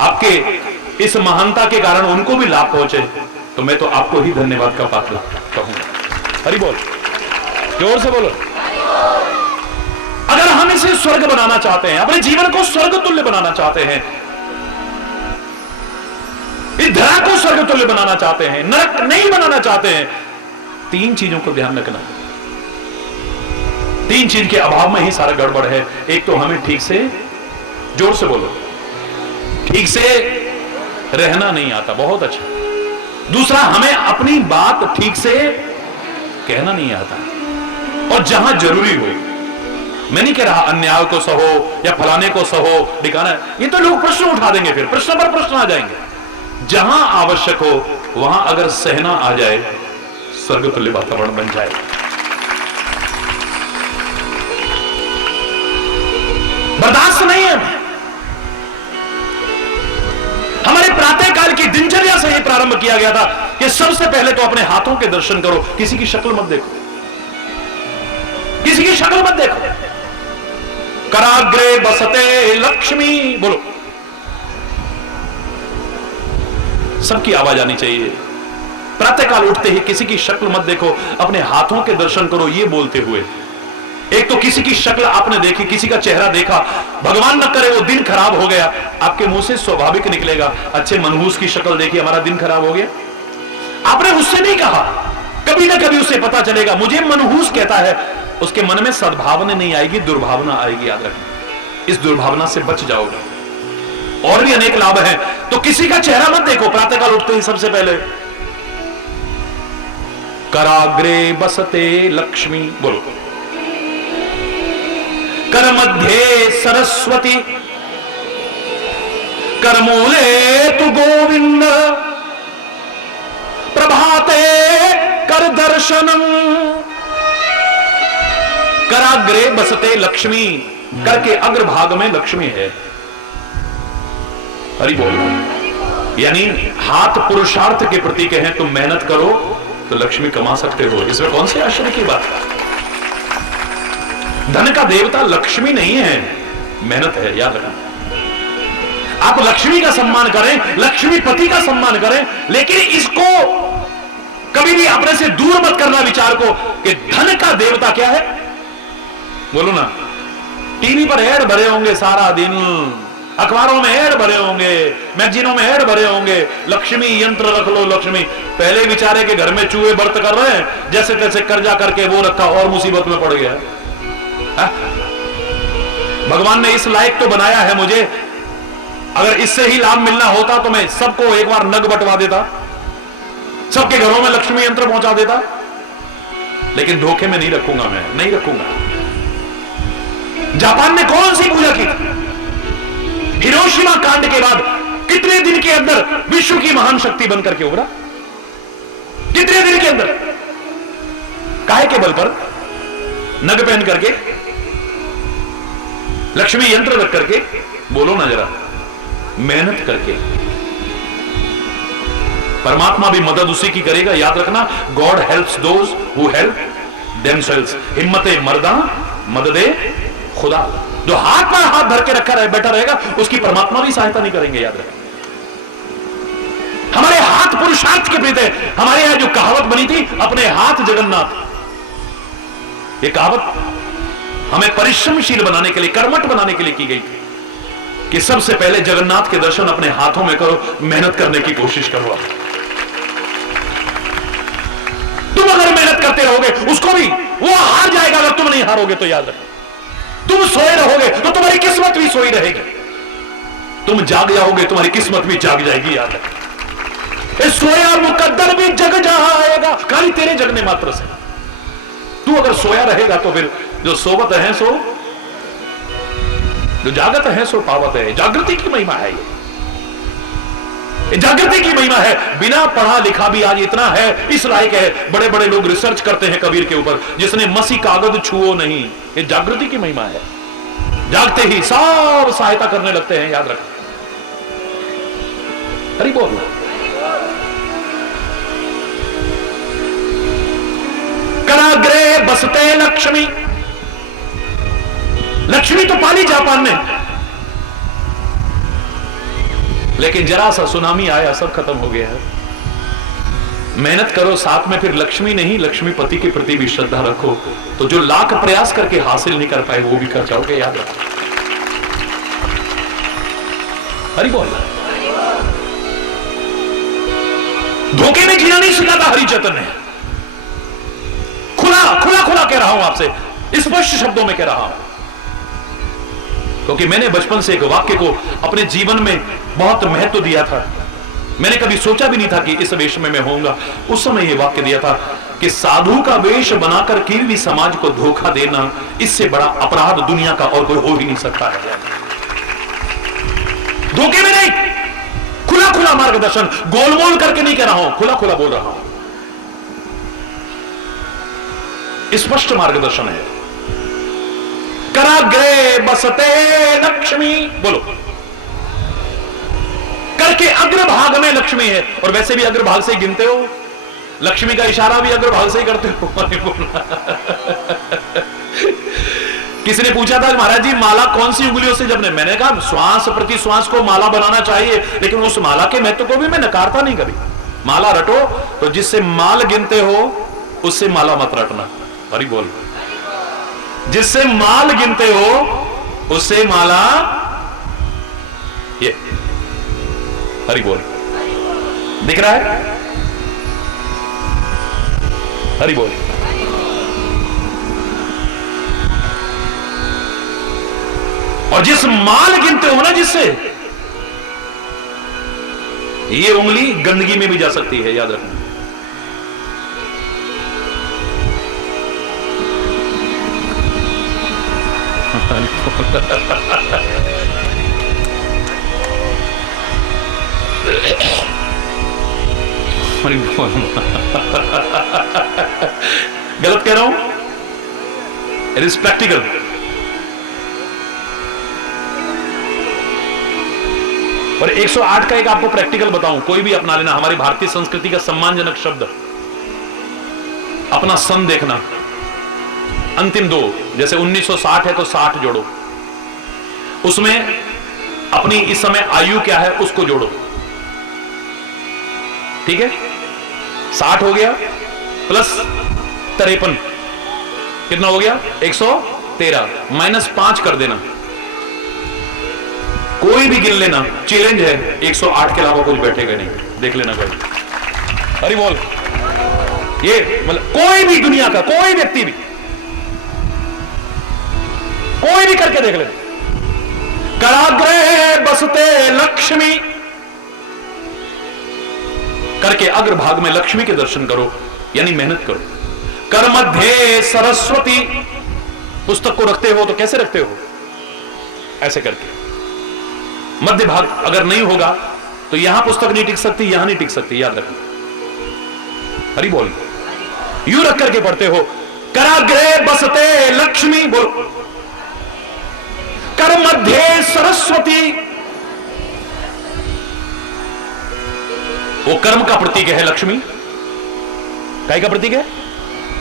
आपके इस महानता के कारण उनको भी लाभ पहुंचे, तो मैं तो आपको ही धन्यवाद का पात्र कहूंगा। हरि बोल, जोर से बोलो। अगर हम इसे स्वर्ग बनाना चाहते हैं, अपने जीवन को स्वर्ग तुल्य बनाना चाहते हैं, इस धरा को स्वर्ग तुल्य बनाना चाहते हैं, नरक नहीं बनाना चाहते हैं, तीन चीजों को ध्यान रखना है। तीन चीज के अभाव में ही सारा गड़बड़ है। एक तो हमें ठीक से, जोर से बोलो, ठीक से रहना नहीं आता, बहुत अच्छा। दूसरा, हमें अपनी बात ठीक से कहना नहीं आता, और जहां जरूरी हो, मैं नहीं कह रहा अन्याय को सहो या फलाने को सहो दिखाना, ये तो लोग प्रश्न उठा देंगे, फिर प्रश्न पर प्रश्न आ जाएंगे। जहां आवश्यक हो वहां अगर सहना आ जाए, स्वर्ग तुल्य वातावरण बन जाए। बर्दाश्त नहीं है। हमारे प्रातः काल की दिनचर्या से ही प्रारंभ किया गया था कि सबसे पहले तो अपने हाथों के दर्शन करो, किसी की शक्ल मत देखो, किसी की शक्ल मत देखो। कराग्रे बसते लक्ष्मी, बोलो, सबकी आवाज आनी चाहिए। प्रातःकाल उठते ही किसी की शक्ल मत देखो, अपने हाथों के दर्शन करो, ये बोलते हुए। एक तो किसी की शक्ल आपने देखी, किसी का चेहरा देखा, भगवान न करे वो दिन खराब हो गया, आपके मुंह से स्वाभाविक निकलेगा, अच्छे मनहूस की शक्ल देखी, हमारा दिन खराब हो गया। आपने उससे नहीं कहा, कभी ना कभी उसे पता चलेगा मुझे मनहूस कहता है, उसके मन में सद्भावना नहीं आएगी, दुर्भावना आएगी। याद रखना, इस दुर्भावना से बच जाओगे। और भी अनेक लाभ हैं। तो किसी का चेहरा मत देखो प्रातःकाल उठते ही। सबसे पहले कराग्रे बसते लक्ष्मी, बोलो, कर मध्य सरस्वती, कर मूले तु गोविंद, प्रभाते कर दर्शनम। कराग्रे बसते लक्ष्मी, कर के अग्रभाग में लक्ष्मी है। हरि बोल। यानी हाथ पुरुषार्थ के प्रतीक हैं, तुम मेहनत करो तो लक्ष्मी कमा सकते हो, इसमें कौन से आश्चर्य की बात है। धन का देवता लक्ष्मी नहीं है, मेहनत है, याद रखना। आप लक्ष्मी का सम्मान करें, लक्ष्मीपति का सम्मान करें, लेकिन इसको कभी भी अपने से दूर मत करना विचार को कि धन का देवता क्या है। बोलो ना, टीवी पर ऐड भरे होंगे सारा दिन, अखबारों में ऐड भरे होंगे, मैगजीनों में ऐड भरे होंगे, लक्ष्मी यंत्र रख लो लक्ष्मी। पहले बेचारे के घर में चूहे व्रत कर रहे हैं, जैसे तैसे कर्जा करके वो रखा और मुसीबत में पड़ गया। भगवान ने इस लायक तो बनाया है मुझे, अगर इससे ही लाभ मिलना होता तो मैं सबको एक बार नग बंटवा देता, सबके घरों में लक्ष्मी यंत्र पहुंचा देता, लेकिन धोखे में नहीं रखूंगा, मैं नहीं रखूंगा। जापान ने कौन सी पूजा की थी? हिरोशिमा कांड के बाद कितने दिन के अंदर विश्व की महान शक्ति बनकर के उभरा? कितने दिन के अंदर? काहे के बल पर? नग पहन करके, लक्ष्मी यंत्र रख करके, बोलो ना जरा, मेहनत करके। परमात्मा भी मदद उसी की करेगा, याद रखना। God helps those who help themselves. हिम्मते मर्दा मददे खुदा। जो हाथ पर हाथ धर के रखा रहे बैठा रहेगा, उसकी परमात्मा भी सहायता नहीं करेंगे, याद रखें। हमारे हाथ पुरुषार्थ के प्रीत है। हमारे यहां जो कहावत बनी थी, अपने हाथ जगन्नाथ, ये कहावत हमें परिश्रमशील बनाने के लिए, कर्मठ बनाने के लिए की गई थी। कि सबसे पहले जगन्नाथ के दर्शन अपने हाथों में करो, मेहनत करने की कोशिश करो। तुम अगर मेहनत करते रहोगे उसको भी वो हार जाएगा, अगर तुम नहीं हारोगे तो याद रखो। तुम सोए रहोगे तो तुम्हारी किस्मत भी सोई रहेगी, तुम जाग जाओगे तुम्हारी किस्मत भी जाग जाएगी, याद रखो। सोया मुकद्दर भी जग जाएगा, खाली तेरे जगने मात्र से। तू अगर सोया रहेगा तो फिर जो सोवत है सो, जो जागत है सो पावत है। जागृति की महिमा है ये जागृति की महिमा है। बिना पढ़ा लिखा भी आज इतना है, इस लायक है, बड़े बड़े लोग रिसर्च करते हैं कबीर के ऊपर, जिसने मसी कागज छुओ नहीं। ये जागृति की महिमा है। जागते ही सब सहायता करने लगते हैं, याद रखो। हरि बोल। कराग्रे बसते लक्ष्मी, लक्ष्मी तो पाली जापान में, लेकिन जरा सा सुनामी आया, सब खत्म हो गया है। मेहनत करो साथ में, फिर लक्ष्मी नहीं लक्ष्मीपति के प्रति भी श्रद्धा रखो, तो जो लाख प्रयास करके हासिल नहीं कर पाए वो भी कर जाओगे, याद रखो। हरि बोल। धोखे में जीना नहीं सिखाता हरि चैतन्य। खुला खुला खुला कह रहा हूं आपसे, स्पष्ट शब्दों में कह रहा हूं, क्योंकि मैंने बचपन से एक वाक्य को अपने जीवन में बहुत महत्व दिया था। मैंने कभी सोचा भी नहीं था कि इस वेश में मैं होऊंगा। उस समय यह वाक्य दिया था कि साधु का वेश बनाकर कीर्ति समाज को धोखा देना, इससे बड़ा अपराध दुनिया का और कोई हो ही नहीं सकता है। धोखे में नहीं, खुला खुला मार्गदर्शन, गोलमोल करके नहीं कह रहा हूं, खुला खुला बोल रहा हूं। स्पष्ट मार्गदर्शन है। कराग्रे बसते लक्ष्मी, बोलो। करके अग्रभाग में लक्ष्मी है, और वैसे भी अग्रभाग से ही गिनते हो, लक्ष्मी का इशारा भी अग्रभाग से ही करते हो। किसी ने पूछा था महाराज जी माला कौन सी उंगलियों से जपने, मैंने कहा श्वास प्रति श्वास को माला बनाना चाहिए, लेकिन उस माला के महत्व को भी मैं नकारता नहीं कभी। माला रटो, तो जिससे माल गिनते हो उससे माला मत रटना। हरि बोल। जिससे माल गिनते हो उससे माला, ये हरि बोल। दिख रहा है? हरि बोल। और जिस माल गिनते हो ना जिससे, ये उंगली गंदगी में भी जा सकती है, याद रखना। गलत कह रहा हूं? It is practical. और 108 का एक आपको प्रैक्टिकल बताऊं, कोई भी अपना लेना, हमारी भारतीय संस्कृति का सम्मानजनक शब्द, अपना सन देखना, अंतिम दो, जैसे 1960 है तो 60 जोड़ो, उसमें अपनी इस समय आयु क्या है उसको जोड़ो, ठीक है? 60 हो गया प्लस 53 कितना हो गया? 113 माइनस 5 कर देना, कोई भी गिन लेना, चैलेंज है, 108 के अलावा कुछ बैठेगा नहीं, देख लेना कोई। अरे बोल, ये मतलब कोई भी दुनिया का कोई व्यक्ति भी, कोई भी करके देख लेना। कराग्रे बसते लक्ष्मी, करके अग्रभाग में लक्ष्मी के दर्शन करो, यानी मेहनत करो। कर मध्य सरस्वती, पुस्तक को रखते हो तो कैसे रखते हो? ऐसे करके। मध्य भाग अगर नहीं होगा तो यहां पुस्तक नहीं टिक सकती, यहां नहीं टिक सकती, याद रखना। हरि बोल। यूं रख करके पढ़ते हो, कराग्रे बसते लक्ष्मी, बोल। कर मध्य सरस्वती, वो कर्म का प्रतीक है लक्ष्मी। काय का प्रतीक है?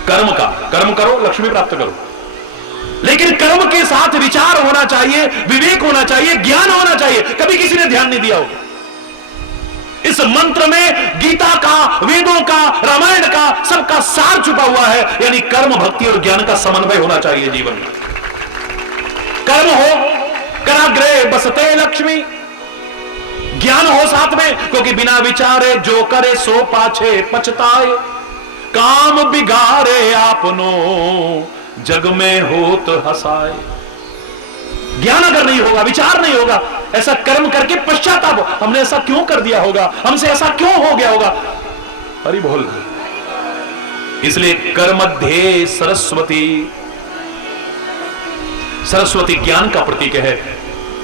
कर्म का। कर्म करो लक्ष्मी प्राप्त करो, लेकिन कर्म के साथ विचार होना चाहिए, विवेक होना चाहिए, ज्ञान होना चाहिए। कभी किसी ने ध्यान नहीं दिया होगा। इस मंत्र में गीता का, वेदों का, रामायण का सबका सार छुपा हुआ है, यानी कर्म, भक्ति और ज्ञान का समन्वय होना चाहिए जीवन में। कर्म हो, कराग्रे विचारे बसते लक्ष्मी। ज्ञान हो साथ में, क्योंकि बिना विचारे जो करे सो पाछे पछताए। काम बिगाड़े आपनो जग में होत हसाए। ज्ञान अगर नहीं होगा, विचार नहीं होगा, ऐसा कर्म करके पश्चाताप, हमने ऐसा क्यों कर दिया होगा, हमसे ऐसा क्यों हो गया होगा। हरि बोल। इसलिए कर्मध्ये सरस्वती, सरस्वती ज्ञान का प्रतीक है।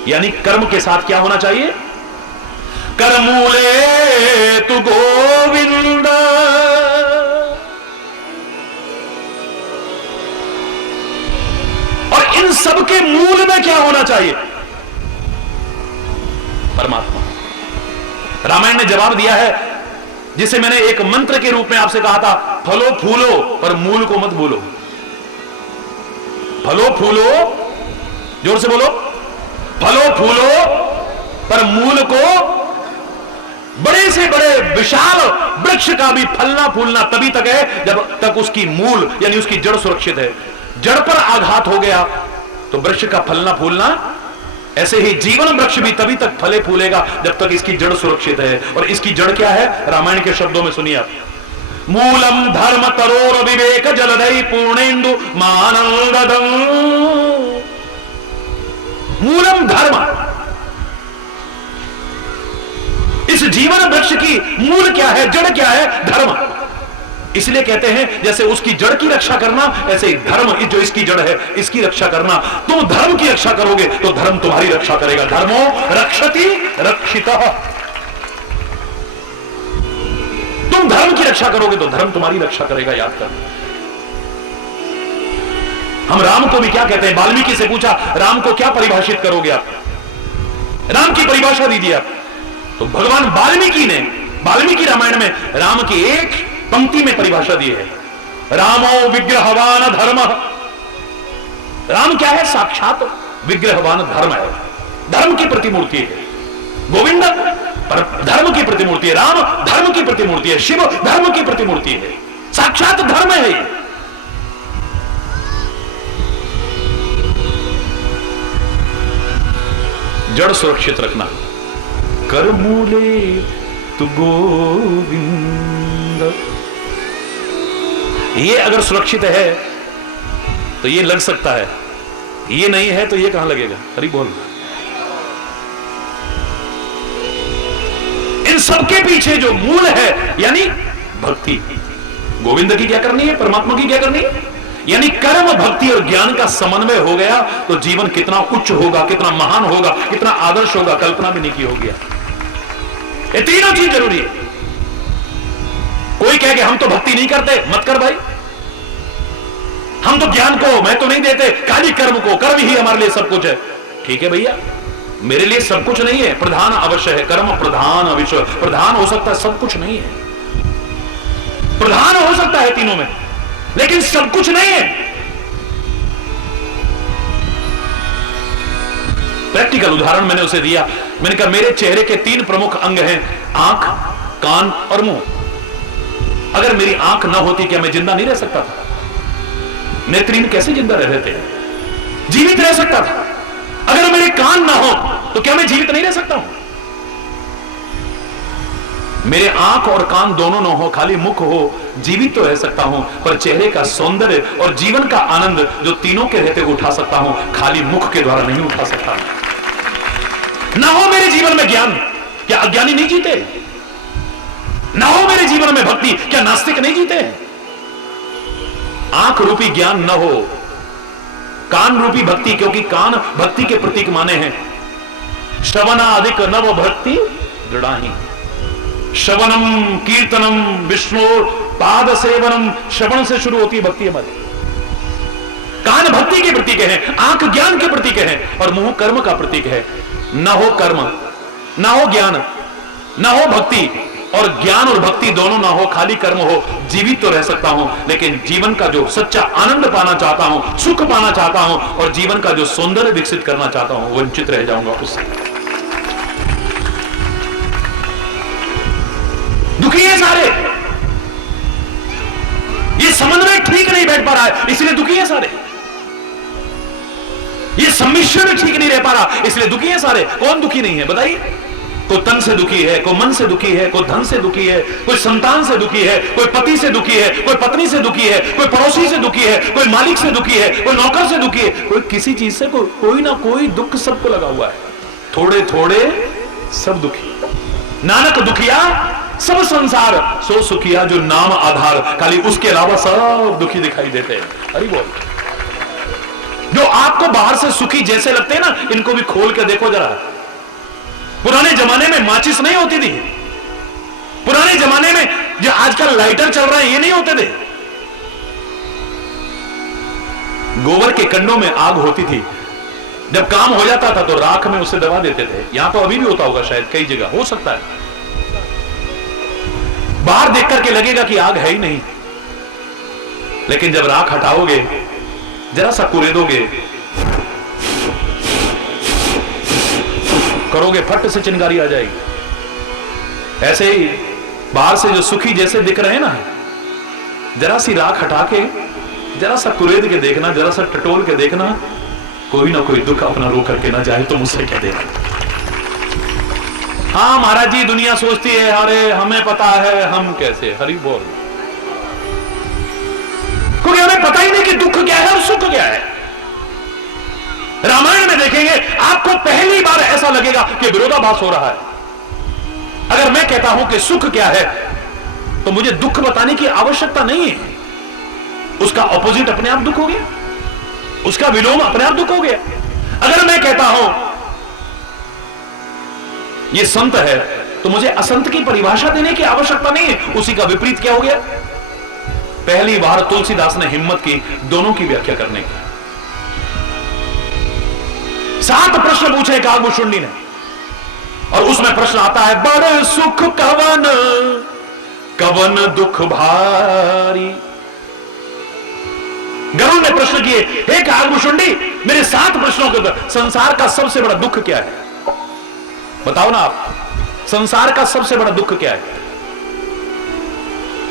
यानी कर्म के साथ क्या होना चाहिए? करमूले तु गोविंद। और इन सब के मूल में क्या होना चाहिए? परमात्मा। रामायण ने जवाब दिया है, जिसे मैंने एक मंत्र के रूप में आपसे कहा था, फलो फूलो पर मूल को मत भूलो। फलो फूलो, जोर से बोलो, फलो फूलो पर मूल को। बड़े से बड़े विशाल वृक्ष का भी फलना फूलना तभी तक है जब तक उसकी मूल यानी उसकी जड़ सुरक्षित है। जड़ पर आघात हो गया तो वृक्ष का फलना फूलना, ऐसे ही जीवन वृक्ष भी तभी तक फले फूलेगा जब तक इसकी जड़ सुरक्षित है। और इसकी जड़ क्या है? रामायण के शब्दों में सुनिए आप। मूलम धर्म तरोर विवेक जलदई पूर्णेन्दु मानंददम। मूलम धर्म, इस जीवन वृक्ष की मूल क्या है, जड़ क्या है? धर्म। इसलिए कहते हैं जैसे उसकी जड़ की रक्षा करना, ऐसे ही धर्म जो इसकी जड़ है इसकी रक्षा करना। तुम धर्म की रक्षा करोगे तो धर्म तुम्हारी रक्षा करेगा। धर्मो रक्षति रक्षितः। तुम धर्म की रक्षा करोगे तो धर्म तुम्हारी रक्षा करेगा। याद कर, हम राम को भी क्या कहते हैं? वाल्मीकि से पूछा, राम को क्या परिभाषित करोगे आप? राम की परिभाषा दीजिए आप। तो भगवान वाल्मीकि ने वाल्मीकि रामायण में राम की एक पंक्ति में परिभाषा दी है, रामो विग्रहवान धर्म। राम क्या है? साक्षात विग्रहवान धर्म है, धर्म की प्रतिमूर्ति है। गोविंद पर धर्म की प्रतिमूर्ति है, राम धर्म की प्रतिमूर्ति है, शिव धर्म की प्रतिमूर्ति है, साक्षात धर्म है ये। जड़ सुरक्षित रखना। कर मूले तु गोविंद, ये अगर सुरक्षित है तो ये लग सकता है, ये नहीं है तो ये कहां लगेगा? हरि बोल। इन सबके पीछे जो मूल है यानी भक्ति। गोविंद की क्या करनी है? परमात्मा की क्या करनी है? यानी कर्म, भक्ति और ज्ञान का समन्वय हो गया तो जीवन कितना उच्च होगा, कितना महान होगा, कितना आदर्श होगा, कल्पना भी नहीं की होगी। ये तीनों चीज जरूरी है। कोई कहे कि हम तो भक्ति नहीं करते, मत कर भाई। हम तो ज्ञान को मैं तो नहीं देते, खाली कर्म को, कर्म ही हमारे लिए सब कुछ है। ठीक है भैया, मेरे लिए सब कुछ नहीं है, प्रधान अवश्य है, कर्म प्रधान अवश्य प्रधान हो सकता है, सब कुछ नहीं है। प्रधान हो सकता है तीनों में, लेकिन सब कुछ नहीं है। प्रैक्टिकल उदाहरण मैंने उसे दिया। मैंने कहा मेरे चेहरे के 3 प्रमुख अंग हैं, आंख, कान और मुंह। अगर मेरी आंख ना होती क्या मैं जिंदा नहीं रह सकता था? नेत्रहीन कैसे जिंदा रह रहे थे? जीवित रह सकता था। अगर मेरे कान ना हो तो क्या मैं जीवित नहीं रह सकता हूं? मेरे आंख और कान दोनों ना हो, खाली मुख हो, जीवित तो रह सकता हूं, पर चेहरे का सौंदर्य और जीवन का आनंद जो तीनों के रहते उठा सकता हूं, खाली मुख के द्वारा नहीं उठा सकता। ना हो मेरे जीवन में ज्ञान, क्या अज्ञानी नहीं जीते? ना हो मेरे जीवन में भक्ति, क्या नास्तिक नहीं जीते? आंख रूपी ज्ञान न हो, कान रूपी भक्ति, क्योंकि कान भक्ति के प्रतीक माने हैं। श्रवणादिक नव भक्ति दृढ़ाही, श्रवणम कीर्तनम विष्णु पाद सेवनम, श्रवण से शुरू होती है भक्ति हमारी। कान भक्ति के प्रतीक है, आंख ज्ञान के प्रतीक है और मुंह कर्म का प्रतीक है। न हो कर्म, न हो ज्ञान, न हो भक्ति, और ज्ञान और भक्ति दोनों ना हो, खाली कर्म हो, जीवित तो रह सकता हूं, लेकिन जीवन का जो सच्चा आनंद पाना चाहता हूं, सुख पाना चाहता हूं और जीवन का जो सौंदर्य विकसित करना चाहता हूं, वंचित रह जाऊंगा उससे। दुखी है सारे, ये समन्वय ठीक नहीं बैठ पा रहा है, इसलिए दुखी है सारे। ये सम्मिश्रण ठीक नहीं रह पा रहा, इसलिए दुखी है सारे। कौन दुखी नहीं है बताइए? कोई तन से दुखी है, कोई मन से दुखी है, कोई धन से दुखी है, कोई संतान से दुखी है, कोई पति से दुखी है, कोई पत्नी से दुखी है, कोई पड़ोसी से दुखी है, कोई मालिक से दुखी है, कोई नौकर से दुखी है, कोई किसी चीज से कोई ना कोई दुख सबको लगा हुआ है। थोड़े थोड़े सब दुखी, नानक दुखिया सब संसार, सो सुखिया जो नाम आधार, खाली उसके अलावा सब दुखी दिखाई देते हैं। हरि बोल। जो आपको बाहर से सुखी जैसे लगते हैं ना, इनको भी खोल के देखो जरा। पुराने जमाने में माचिस नहीं होती थी, पुराने जमाने में जो आजकल लाइटर चल रहे हैं ये नहीं होते थे। गोबर के कंडों में आग होती थी, जब काम हो जाता था तो राख में उसे दबा देते थे। यहां तो अभी भी होता होगा, शायद कई जगह हो सकता है। बाहर देख करके लगेगा कि आग है ही नहीं, लेकिन जब राख हटाओगे, जरा सा कुरेदोगे, करोगे, फट से चिंगारी आ जाएगी। ऐसे ही बाहर से जो सुखी जैसे दिख रहे हैं ना, जरा सी राख हटा के, जरा सा कुरेद के देखना, जरा सा टटोल के देखना, कोई ना कोई दुख अपना रो करके ना जाए तो मुझसे कह देना। हाँ महाराज जी, दुनिया सोचती है अरे हमें पता है हम कैसे। हरि बोल। क्योंकि हमें पता ही नहीं कि दुख क्या है और सुख क्या है। रामायण में देखेंगे आपको पहली बार ऐसा लगेगा कि विरोधाभास हो रहा है। अगर मैं कहता हूं कि सुख क्या है तो मुझे दुख बताने की आवश्यकता नहीं है। उसका ऑपोजिट अपने आप दुख हो गया, उसका विलोम अपने आप दुख हो गया। अगर मैं कहता हूं यह संत है तो मुझे असंत की परिभाषा देने की आवश्यकता नहीं है। उसी का विपरीत क्या हो गया? पहली बार तुलसीदास ने हिम्मत की दोनों की व्याख्या करने की। 7 प्रश्न पूछे कागभूषुंडी ने, और उसमें प्रश्न आता है, बड़ सुख कवन कवन दुख भारी। गरुड़ ने प्रश्न किए, हे कागभूषुंडी, मेरे 7 प्रश्नों के उत्तर। संसार का सबसे बड़ा दुख क्या है? बताओ ना आप, संसार का सबसे बड़ा दुख क्या है?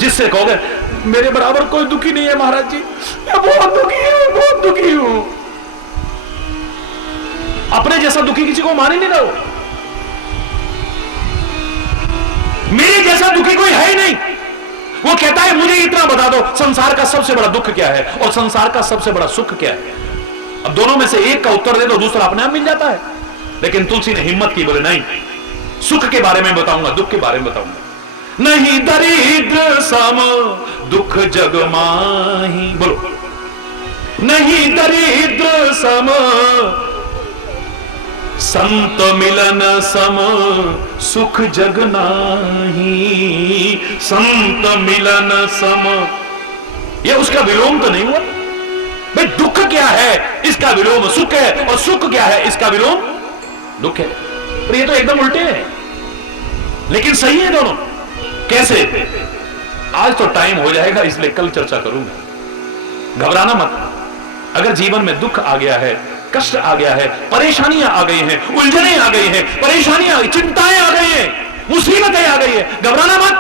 जिससे कहोगे मेरे बराबर कोई दुखी नहीं है महाराज जी, मैं बहुत दुखी हूं, बहुत दुखी हूं। अपने जैसा दुखी किसी को मान ही नहीं रहा हो। मेरे जैसा दुखी कोई है ही नहीं। वो कहता है मुझे इतना बता दो, संसार का सबसे बड़ा दुख क्या है और संसार का सबसे बड़ा सुख क्या है। अब दोनों में से एक का उत्तर दे दो, दूसरा अपने आप मिल जाता है। लेकिन तुलसी ने हिम्मत की, बोले नहीं, सुख के बारे में बताऊंगा, दुख के बारे में बताऊंगा। नहीं दरिद्र सम दुख जग माही, बोलो, नहीं दरिद्र सम संत मिलन सम सुख जग नाही। संत मिलन सम, ये उसका विलोम तो नहीं हुआ भाई। दुख क्या है, इसका विलोम सुख है, और सुख क्या है, इसका विलोम दुख है। पर ये तो एकदम उल्टे है, लेकिन सही है दोनों। कैसे? आज तो टाइम हो जाएगा, इसलिए कल चर्चा करूंगा। घबराना मत। अगर जीवन में दुख आ गया है, कष्ट आ गया है, परेशानियां आ गई हैं, उलझनें आ गई हैं, परेशानियां, चिंताएं आ गई हैं, मुसीबतें आ गई हैं, घबराना मत।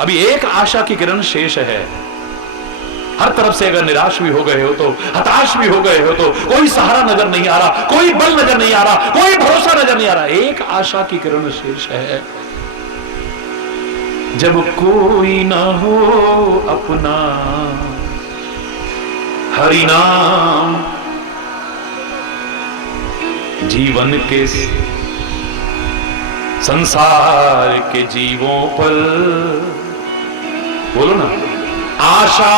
अभी एक आशा की किरण शेष है। हर तरफ से अगर निराश भी हो गए हो तो, हताश भी हो गए हो तो, कोई सहारा नजर नहीं आ रहा, कोई बल नजर नहीं आ रहा, कोई भरोसा नजर नहीं आ रहा, एक आशा की किरण शेष है। जब कोई ना हो अपना, हरि नाम जीवन के संसार के जीवों पर, बोलो ना, आशा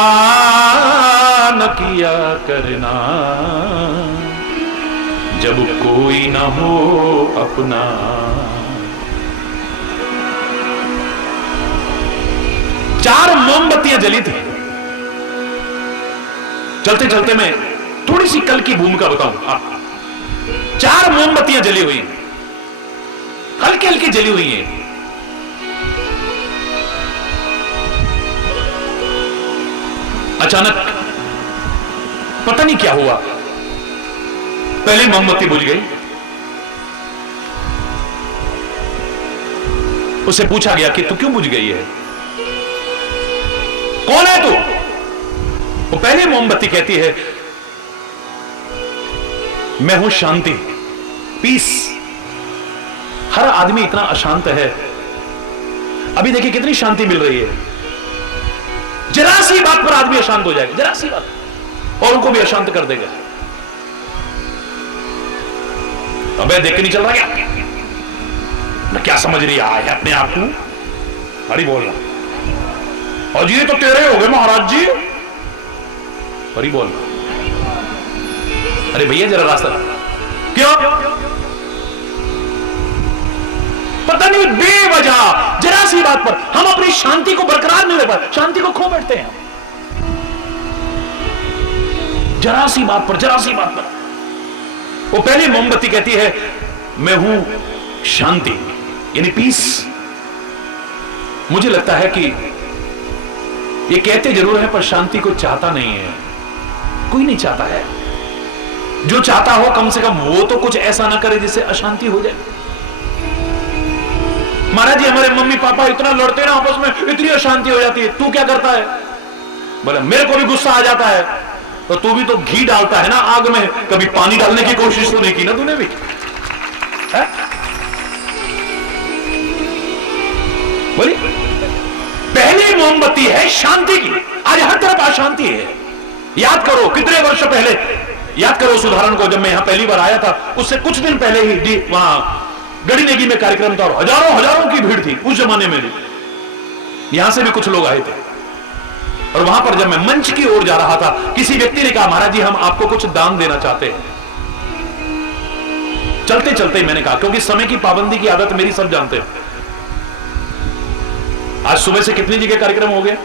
न किया करना। जब कोई ना हो अपना। चार मोमबत्तियां जली थी। चलते चलते मैं थोड़ी सी कल की भूमिका बताऊं आपको। 4 मोमबत्तियां जली हुई हैं, हल्की हल्की जली हुई हैं। अचानक पता नहीं क्या हुआ, पहली मोमबत्ती बुझ गई। उससे पूछा गया कि तू क्यों बुझ गई है, कौन है तू? वो पहली मोमबत्ती कहती है, मैं हूं शांति, पीस। हर आदमी इतना अशांत है। अभी देखिए कितनी शांति मिल रही है, जरा सी बात पर आदमी अशांत हो जाएगा, जरा सी बात, और उनको भी अशांत कर देगा। अबे देख के नहीं चल रहा क्या? मैं क्या समझ रही है अपने आप को? हरी बोलना। और जी ये तो तेरे हो गए महाराज जी। हरी बोलना। अरे भैया जरा रास्ता क्यों? पता नहीं बेवजह जरा सी बात पर हम अपनी शांति को बरकरार नहीं रख पाते, शांति को खो बैठते हैं। जरा सी बात पर, जरा सी बात पर वो पहली मोमबत्ती कहती है मैं हूं शांति, यानी पीस। मुझे लगता है कि ये कहते जरूर है पर शांति को चाहता नहीं है, कोई नहीं चाहता है। जो चाहता हो कम से कम वो तो कुछ ऐसा ना करे जिससे अशांति हो जाए। महाराज जी हमारे मम्मी पापा इतना लड़ते ना आपस में, इतनी अशांति हो जाती है। तू क्या करता है? बोले मेरे को भी गुस्सा आ जाता है। तो तू भी तो घी डालता है ना आग में, कभी पानी डालने की कोशिश तो नहीं की ना तूने भी? है? बोली पहली मोमबत्ती है शांति की। आज हर तरफ अशांति है। याद करो कितने वर्ष पहले, याद करो उस उदाहरण को, जब मैं यहां पहली बार आया था उससे कुछ दिन पहले ही वहां गड़ी नेगी में कार्यक्रम था और हजारों हजारों की भीड़ थी उस जमाने में भी। यहां से भी कुछ लोग आए थे और वहां पर जब मैं मंच की ओर जा रहा था किसी व्यक्ति ने कहा महाराज जी हम आपको कुछ दान देना चाहते हैं। चलते चलते मैंने कहा, क्योंकि समय की पाबंदी की आदत मेरी सब जानते हैं। आज सुबह से कितनी जगह कार्यक्रम हो गए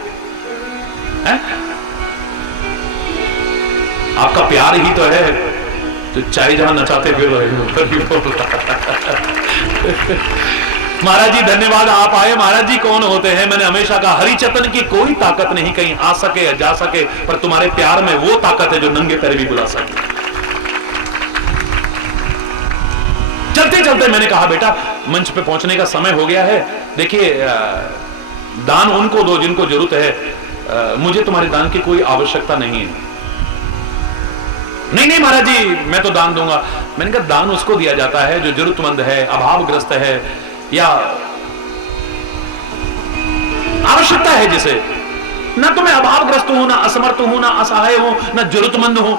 हैं? आपका प्यार ही तो है जो चाहे जहां नचाते फिर रहे हो। महाराज जी धन्यवाद आप आए। महाराज जी कौन होते हैं? मैंने हमेशा कहा हरिचतन की कोई ताकत नहीं कहीं आ सके या जा सके, पर तुम्हारे प्यार में वो ताकत है जो नंगे पैर भी बुला सके। चलते चलते मैंने कहा बेटा मंच पे पहुंचने का समय हो गया है। देखिए दान उनको दो जिनको जरूरत है, मुझे तुम्हारे दान की कोई आवश्यकता नहीं है। नहीं नहीं महाराज जी मैं तो दान दूंगा। मैंने कहा दान उसको दिया जाता है जो जरूरतमंद है, अभावग्रस्त है या आवश्यकता है जिसे। ना तो मैं अभावग्रस्त हूं, ना असमर्थ हूं, ना असहाय हूं, ना जरूरतमंद हूं।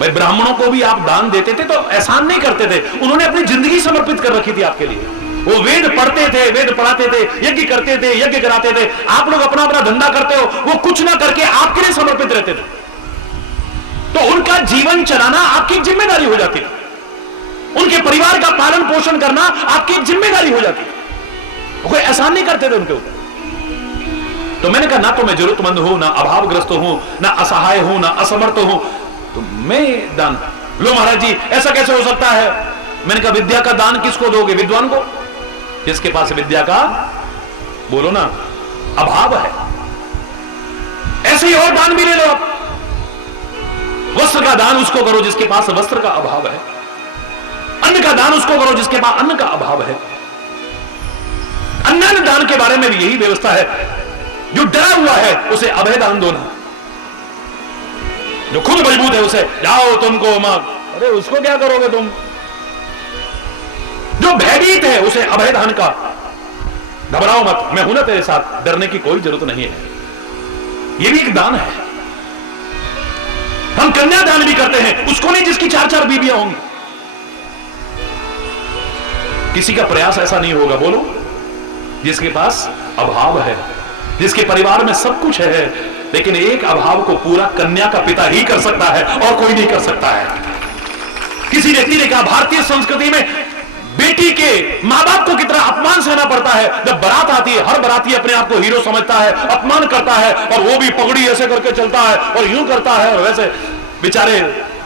भाई ब्राह्मणों को भी आप दान देते थे तो एहसान नहीं करते थे, उन्होंने अपनी जिंदगी समर्पित कर रखी थी आपके लिए। वो वेद पढ़ते थे, वेद पढ़ाते थे, यज्ञ करते थे, यज्ञ कराते थे। आप लोग अपना अपना धंधा करते हो, वो कुछ ना करके आपके लिए समर्पित रहते थे। तो उनका जीवन चलाना आपकी जिम्मेदारी हो जाती है, उनके परिवार का पालन पोषण करना आपकी जिम्मेदारी हो जाती है। कोई एहसान नहीं करते थे उनके ऊपर। तो मैंने कहा ना तो मैं जरूरतमंद हूं, ना अभावग्रस्त हूं, ना असहाय हूं, ना असमर्थ हूं, तो मैं दान। लो महाराज जी ऐसा कैसे हो सकता है? मैंने कहा विद्या का दान किसको दोगे? विद्वान को, जिसके पास विद्या का बोलो ना अभाव है। ऐसे ही और दान भी ले लो आप। वस्त्र का दान उसको करो जिसके पास वस्त्र का अभाव है। अन्न का दान उसको करो जिसके पास अन्न का अभाव है। अन्न दान के बारे में भी यही व्यवस्था है। जो डरा हुआ है उसे अभय दान दो ना। जो खुद मजबूत है उसे जाओ तुमको मां, अरे उसको क्या करोगे तुम? जो भयभीत है उसे अभय दान का, घबराओ मत, मैं हूं ना तेरे साथ, डरने की कोई जरूरत नहीं है। यह भी एक दान है। हम कन्यादान भी करते हैं, उसको नहीं जिसकी 4-4 बीबियां होंगी। किसी का प्रयास ऐसा नहीं होगा बोलो, जिसके पास अभाव है, जिसके परिवार में सब कुछ है, लेकिन एक अभाव को पूरा कन्या का पिता ही कर सकता है और कोई नहीं कर सकता है। किसी व्यक्ति ने कहा भारतीय संस्कृति में बेटी के मां बाप को कितना अपमान सहना पड़ता है। जब बारात आती है, हर बाराती अपने आप को हीरो समझता है, अपमान करता है, और वो भी पगड़ी ऐसे करके चलता है और यूं करता है, और वैसे बेचारे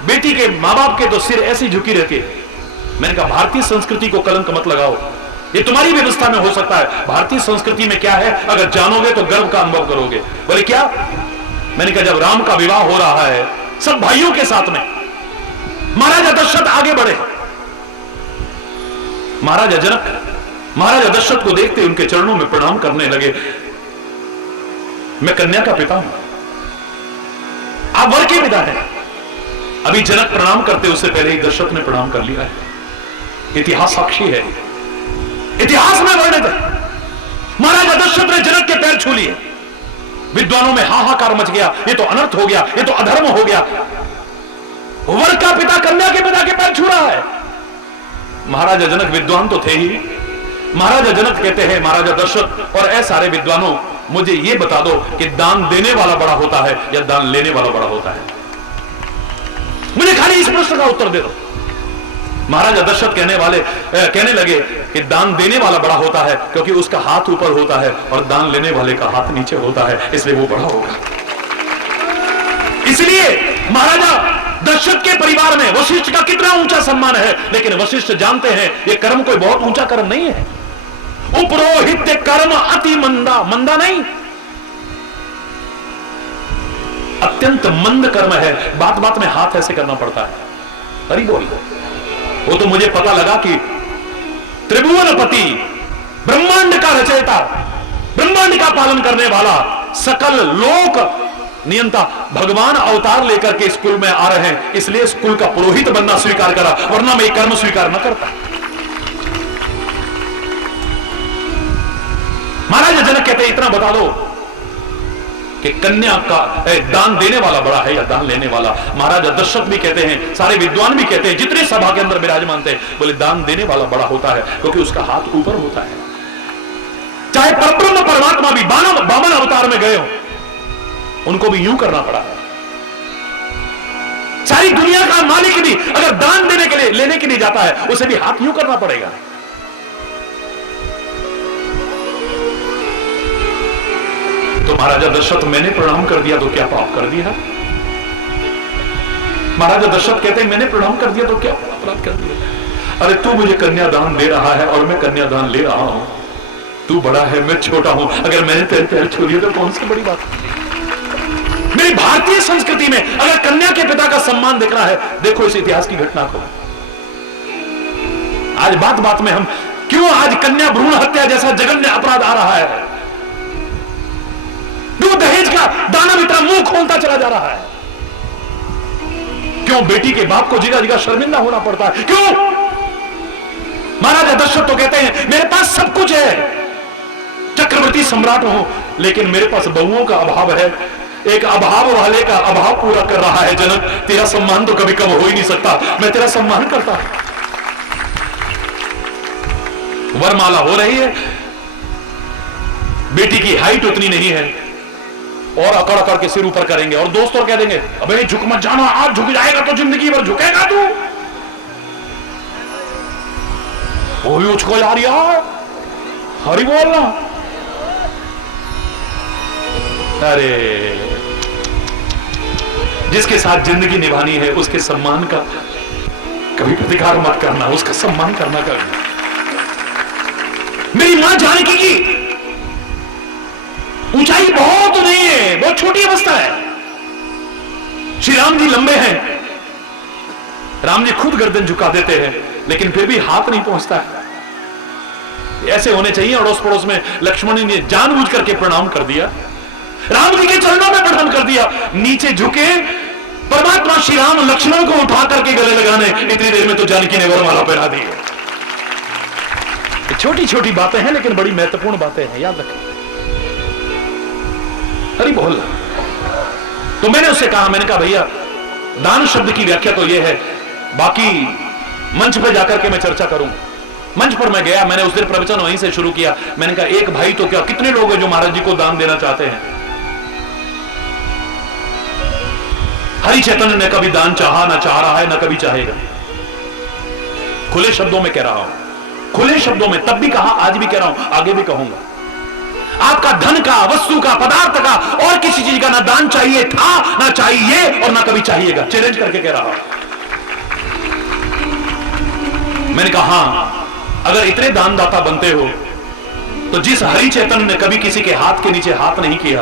बेटी के मां बाप के तो सिर ऐसी झुकी रहती है। मैंने कहा भारतीय संस्कृति को कलंक मत लगाओ, ये तुम्हारी व्यवस्था में हो सकता है। भारतीय संस्कृति में क्या है, अगर जानोगे तो गर्व का अनुभव करोगे। बोले क्या? मैंने कहा जब राम का विवाह हो रहा है सब भाइयों के साथ में, महाराजा दशरथ आगे बढ़े। महाराजा जनक महाराजा दशरथ को देखते उनके चरणों में प्रणाम करने लगे। मैं कन्या का पिता हूं, आप वर के पिता हैं, अभी जनक प्रणाम करते उससे पहले ही दशरथ ने प्रणाम कर लिया है। इतिहास साक्षी है, इतिहास में वर्णित है। महाराजा दशरथ ने जनक के पैर छू लिए। विद्वानों में हाहाकार मच गया, ये तो अनर्थ हो गया, ये तो अधर्म हो गया। वर का पिता कन्या के पिता के पैर छू रहा है। महाराजा जनक विद्वान तो थे ही। महाराजा जनक कहते हैं, महाराजा दशरथ और ऐसे सारे विद्वानों, मुझे ये बता दो कि दान देने वाला बड़ा होता है या दान लेने वाला बड़ा होता है? मुझे खाली इस प्रश्न का उत्तर दे दो। महाराजा दशरथ कहने लगे कि दान देने वाला बड़ा होता है, क्योंकि उसका हाथ ऊपर होता है और दान लेने वाले का हाथ नीचे होता है, इसलिए वो बड़ा होगा। इसलिए महाराजा दशरथ के परिवार में वशिष्ठ का कितना ऊंचा सम्मान है, लेकिन वशिष्ठ जानते हैं ये कर्म कोई बहुत ऊंचा कर्म नहीं है। उपरोहित्य कर्म अति मंदा, मंदा नहीं, अत्यंत मंद कर्म है। बात बात में हाथ ऐसे करना पड़ता है। अरे बोल, वो तो मुझे पता लगा कि त्रिभुवनपति, ब्रह्मांड का रचयिता, ब्रह्मांड का पालन करने वाला, सकल लोक नियंता भगवान अवतार लेकर के इस कुल में आ रहे हैं, इसलिए इस कुल का पुरोहित बनना स्वीकार करा, वरना मैं कर्म स्वीकार न करता। महाराजा जनक कहते हैं, इतना बता दो कि कन्या का दान देने वाला बड़ा है या दान लेने वाला? महाराजा दशरथ भी कहते हैं, सारे विद्वान भी कहते हैं, जितने सभा के अंदर विराजमान थे, बोले दान देने वाला बड़ा होता है, क्योंकि उसका हाथ ऊपर होता है। चाहे परब्रह्म परमात्मा भी बामन अवतार में गए हो, उनको भी यूं करना पड़ा है। सारी दुनिया का मालिक भी अगर दान देने के लिए, लेने के लिए जाता है, उसे भी हाथ यूं करना पड़ेगा। तो महाराजा दशरथ, मैंने प्रणाम कर दिया तो क्या पाप कर दिया? महाराजा दशरथ कहते हैं, मैंने प्रणाम कर दिया तो क्या अपराध कर दिया? अरे तू मुझे कन्यादान दे रहा है और मैं कन्यादान ले रहा हूं। तू बड़ा है, मैं छोटा हूं। अगर मैंने तेरे पैर छू दिए तो कौन सी बड़ी बात? मेरी भारतीय संस्कृति में अगर कन्या के पिता का सम्मान दिख रहा है, देखो इस इतिहास की घटना को। आज बात बात में हम क्यों आज कन्या भ्रूण हत्या जैसा जघन्य अपराध आ रहा है? क्यों दहेज का दानव इतना मुंह खोलता चला जा रहा है? क्यों बेटी के बाप को जिगा जिगा शर्मिंदा होना पड़ता है? क्यों? महाराजा दशरथ तो कहते हैं, मेरे पास सब कुछ है, चक्रवर्ती सम्राट हूं, लेकिन मेरे पास बहुओं का अभाव है। एक अभाव वाले का अभाव पूरा कर रहा है जनक। तेरा सम्मान तो कभी कम हो ही नहीं सकता, मैं तेरा सम्मान करता हूं। वरमाला हो रही है, बेटी की हाइट उतनी नहीं है, और अकड़ अकड़ के सिर ऊपर करेंगे, और दोस्त और कह देंगे, अबे झुक मत जाना, आज झुक जाएगा तो जिंदगी भर झुकेगा तू। वो भी उसको यार हरी बोलना। अरे जिसके साथ जिंदगी निभानी है उसके सम्मान का कभी प्रतिकार मत करना, उसका सम्मान करना करना। मेरी मां जानकी की ऊंचाई बहुत नहीं है, बहुत छोटी अवस्था है। श्री राम जी लंबे हैं, राम जी खुद गर्दन झुका देते हैं, लेकिन फिर भी हाथ नहीं पहुंचता है। ऐसे होने चाहिए। अड़ोस पड़ोस में लक्ष्मण ने जानबूझ करके प्रणाम कर दिया, राम जी के चरणों में प्रणाम कर दिया, नीचे झुके परमात्मा श्री राम लक्ष्मण को उठा करके गले लगाने, इतनी देर में तो जानकी ने वरमाला पहना दी। छोटी छोटी बातें हैं लेकिन बड़ी महत्वपूर्ण बातें हैं, याद रखें। अरे बोल। तो मैंने उससे कहा, मैंने कहा भैया दान शब्द की व्याख्या तो यह है, बाकी मंच पर जाकर के मैं चर्चा करूंगा। मंच पर मैं गया, मैंने उस दिन प्रवचन वहीं से शुरू किया। मैंने कहा एक भाई तो क्या कितने लोग हैं जो महाराज जी को दान देना चाहते हैं? हरि चैतन्य ने कभी दान चाहा, ना चाह रहा है, ना कभी चाहेगा। खुले शब्दों में कह रहा हूं, खुले शब्दों में, तब भी कहा, आज भी कह रहा हूं, आगे भी कहूंगा। आपका धन का, वस्तु का, पदार्थ का और किसी चीज का ना दान चाहिए था, ना चाहिए और ना कभी चाहिएगा। चैलेंज करके कह रहा हूं। मैंने कहा हां, अगर इतने दानदाता बनते हो तो जिस हरि चैतन्य ने कभी किसी के हाथ के नीचे हाथ नहीं किया,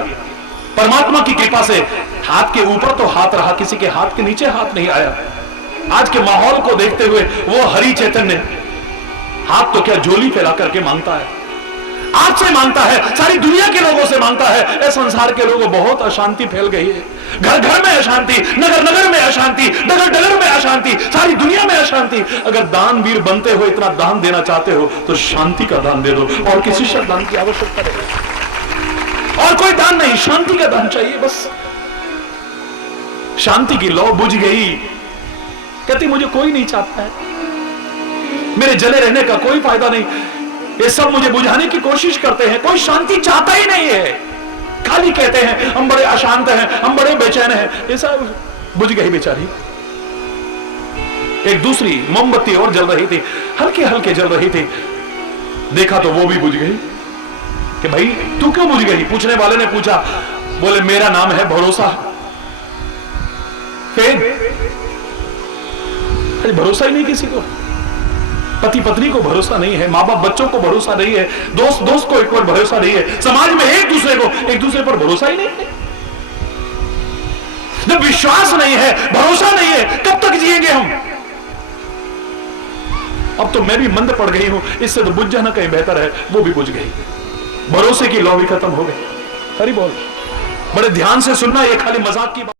परमात्मा की कृपा से हाथ के ऊपर तो हाथ रहा, किसी के हाथ के नीचे हाथ नहीं आया। आज के माहौल को देखते हुए वो हरि चैतन्य हाथ तो क्या झोली फैला करके मांगता है, आपसे मांगता है, सारी दुनिया के लोगों से मांगता है। संसार के लोगों बहुत अशांति फैल गई है, घर घर में अशांति, नगर नगर में अशांति, डगर अशांति, सारी दुनिया में अशांति। अगर दानवीर बनते हो, इतना दान देना चाहते हो, तो शांति का दान दे दो, और किसी से दान की आवश्यकता नहीं, और कोई दान नहीं, शांति का दान चाहिए बस। शांति की लौ बुझ गई, कहती मुझे कोई नहीं चाहता है, मेरे जले रहने का कोई फायदा नहीं, ये सब मुझे बुझाने की कोशिश करते हैं, कोई शांति चाहता ही नहीं है, खाली कहते हैं हम बड़े अशांत हैं, हम बड़े बेचैन हैं। ये सब बुझ गई बेचारी। एक दूसरी मोमबत्ती और जल रही थी, हल्के हल्के जल रही थी, देखा तो वो भी बुझ गई कि भाई तू क्यों बुझ गई? पूछने वाले ने पूछा, बोले मेरा नाम है भरोसा। फिर अरे भरोसा ही नहीं किसी को, पति पत्नी को भरोसा नहीं है, माँ बाप बच्चों को भरोसा नहीं है, दोस्त दोस्त को एक बार भरोसा नहीं है, समाज में एक दूसरे पर भरोसा ही नहीं है। जब विश्वास नहीं है, भरोसा नहीं है, कब तक जिएंगे हम? अब तो मैं भी मंद पड़ गई हूं, इससे तो बुझ जाना कहीं बेहतर है। वो भी बुझ गई, भरोसे की लौ भी खत्म हो गई। हरि बोल। बड़े ध्यान से सुनना, ये खाली मजाक की बात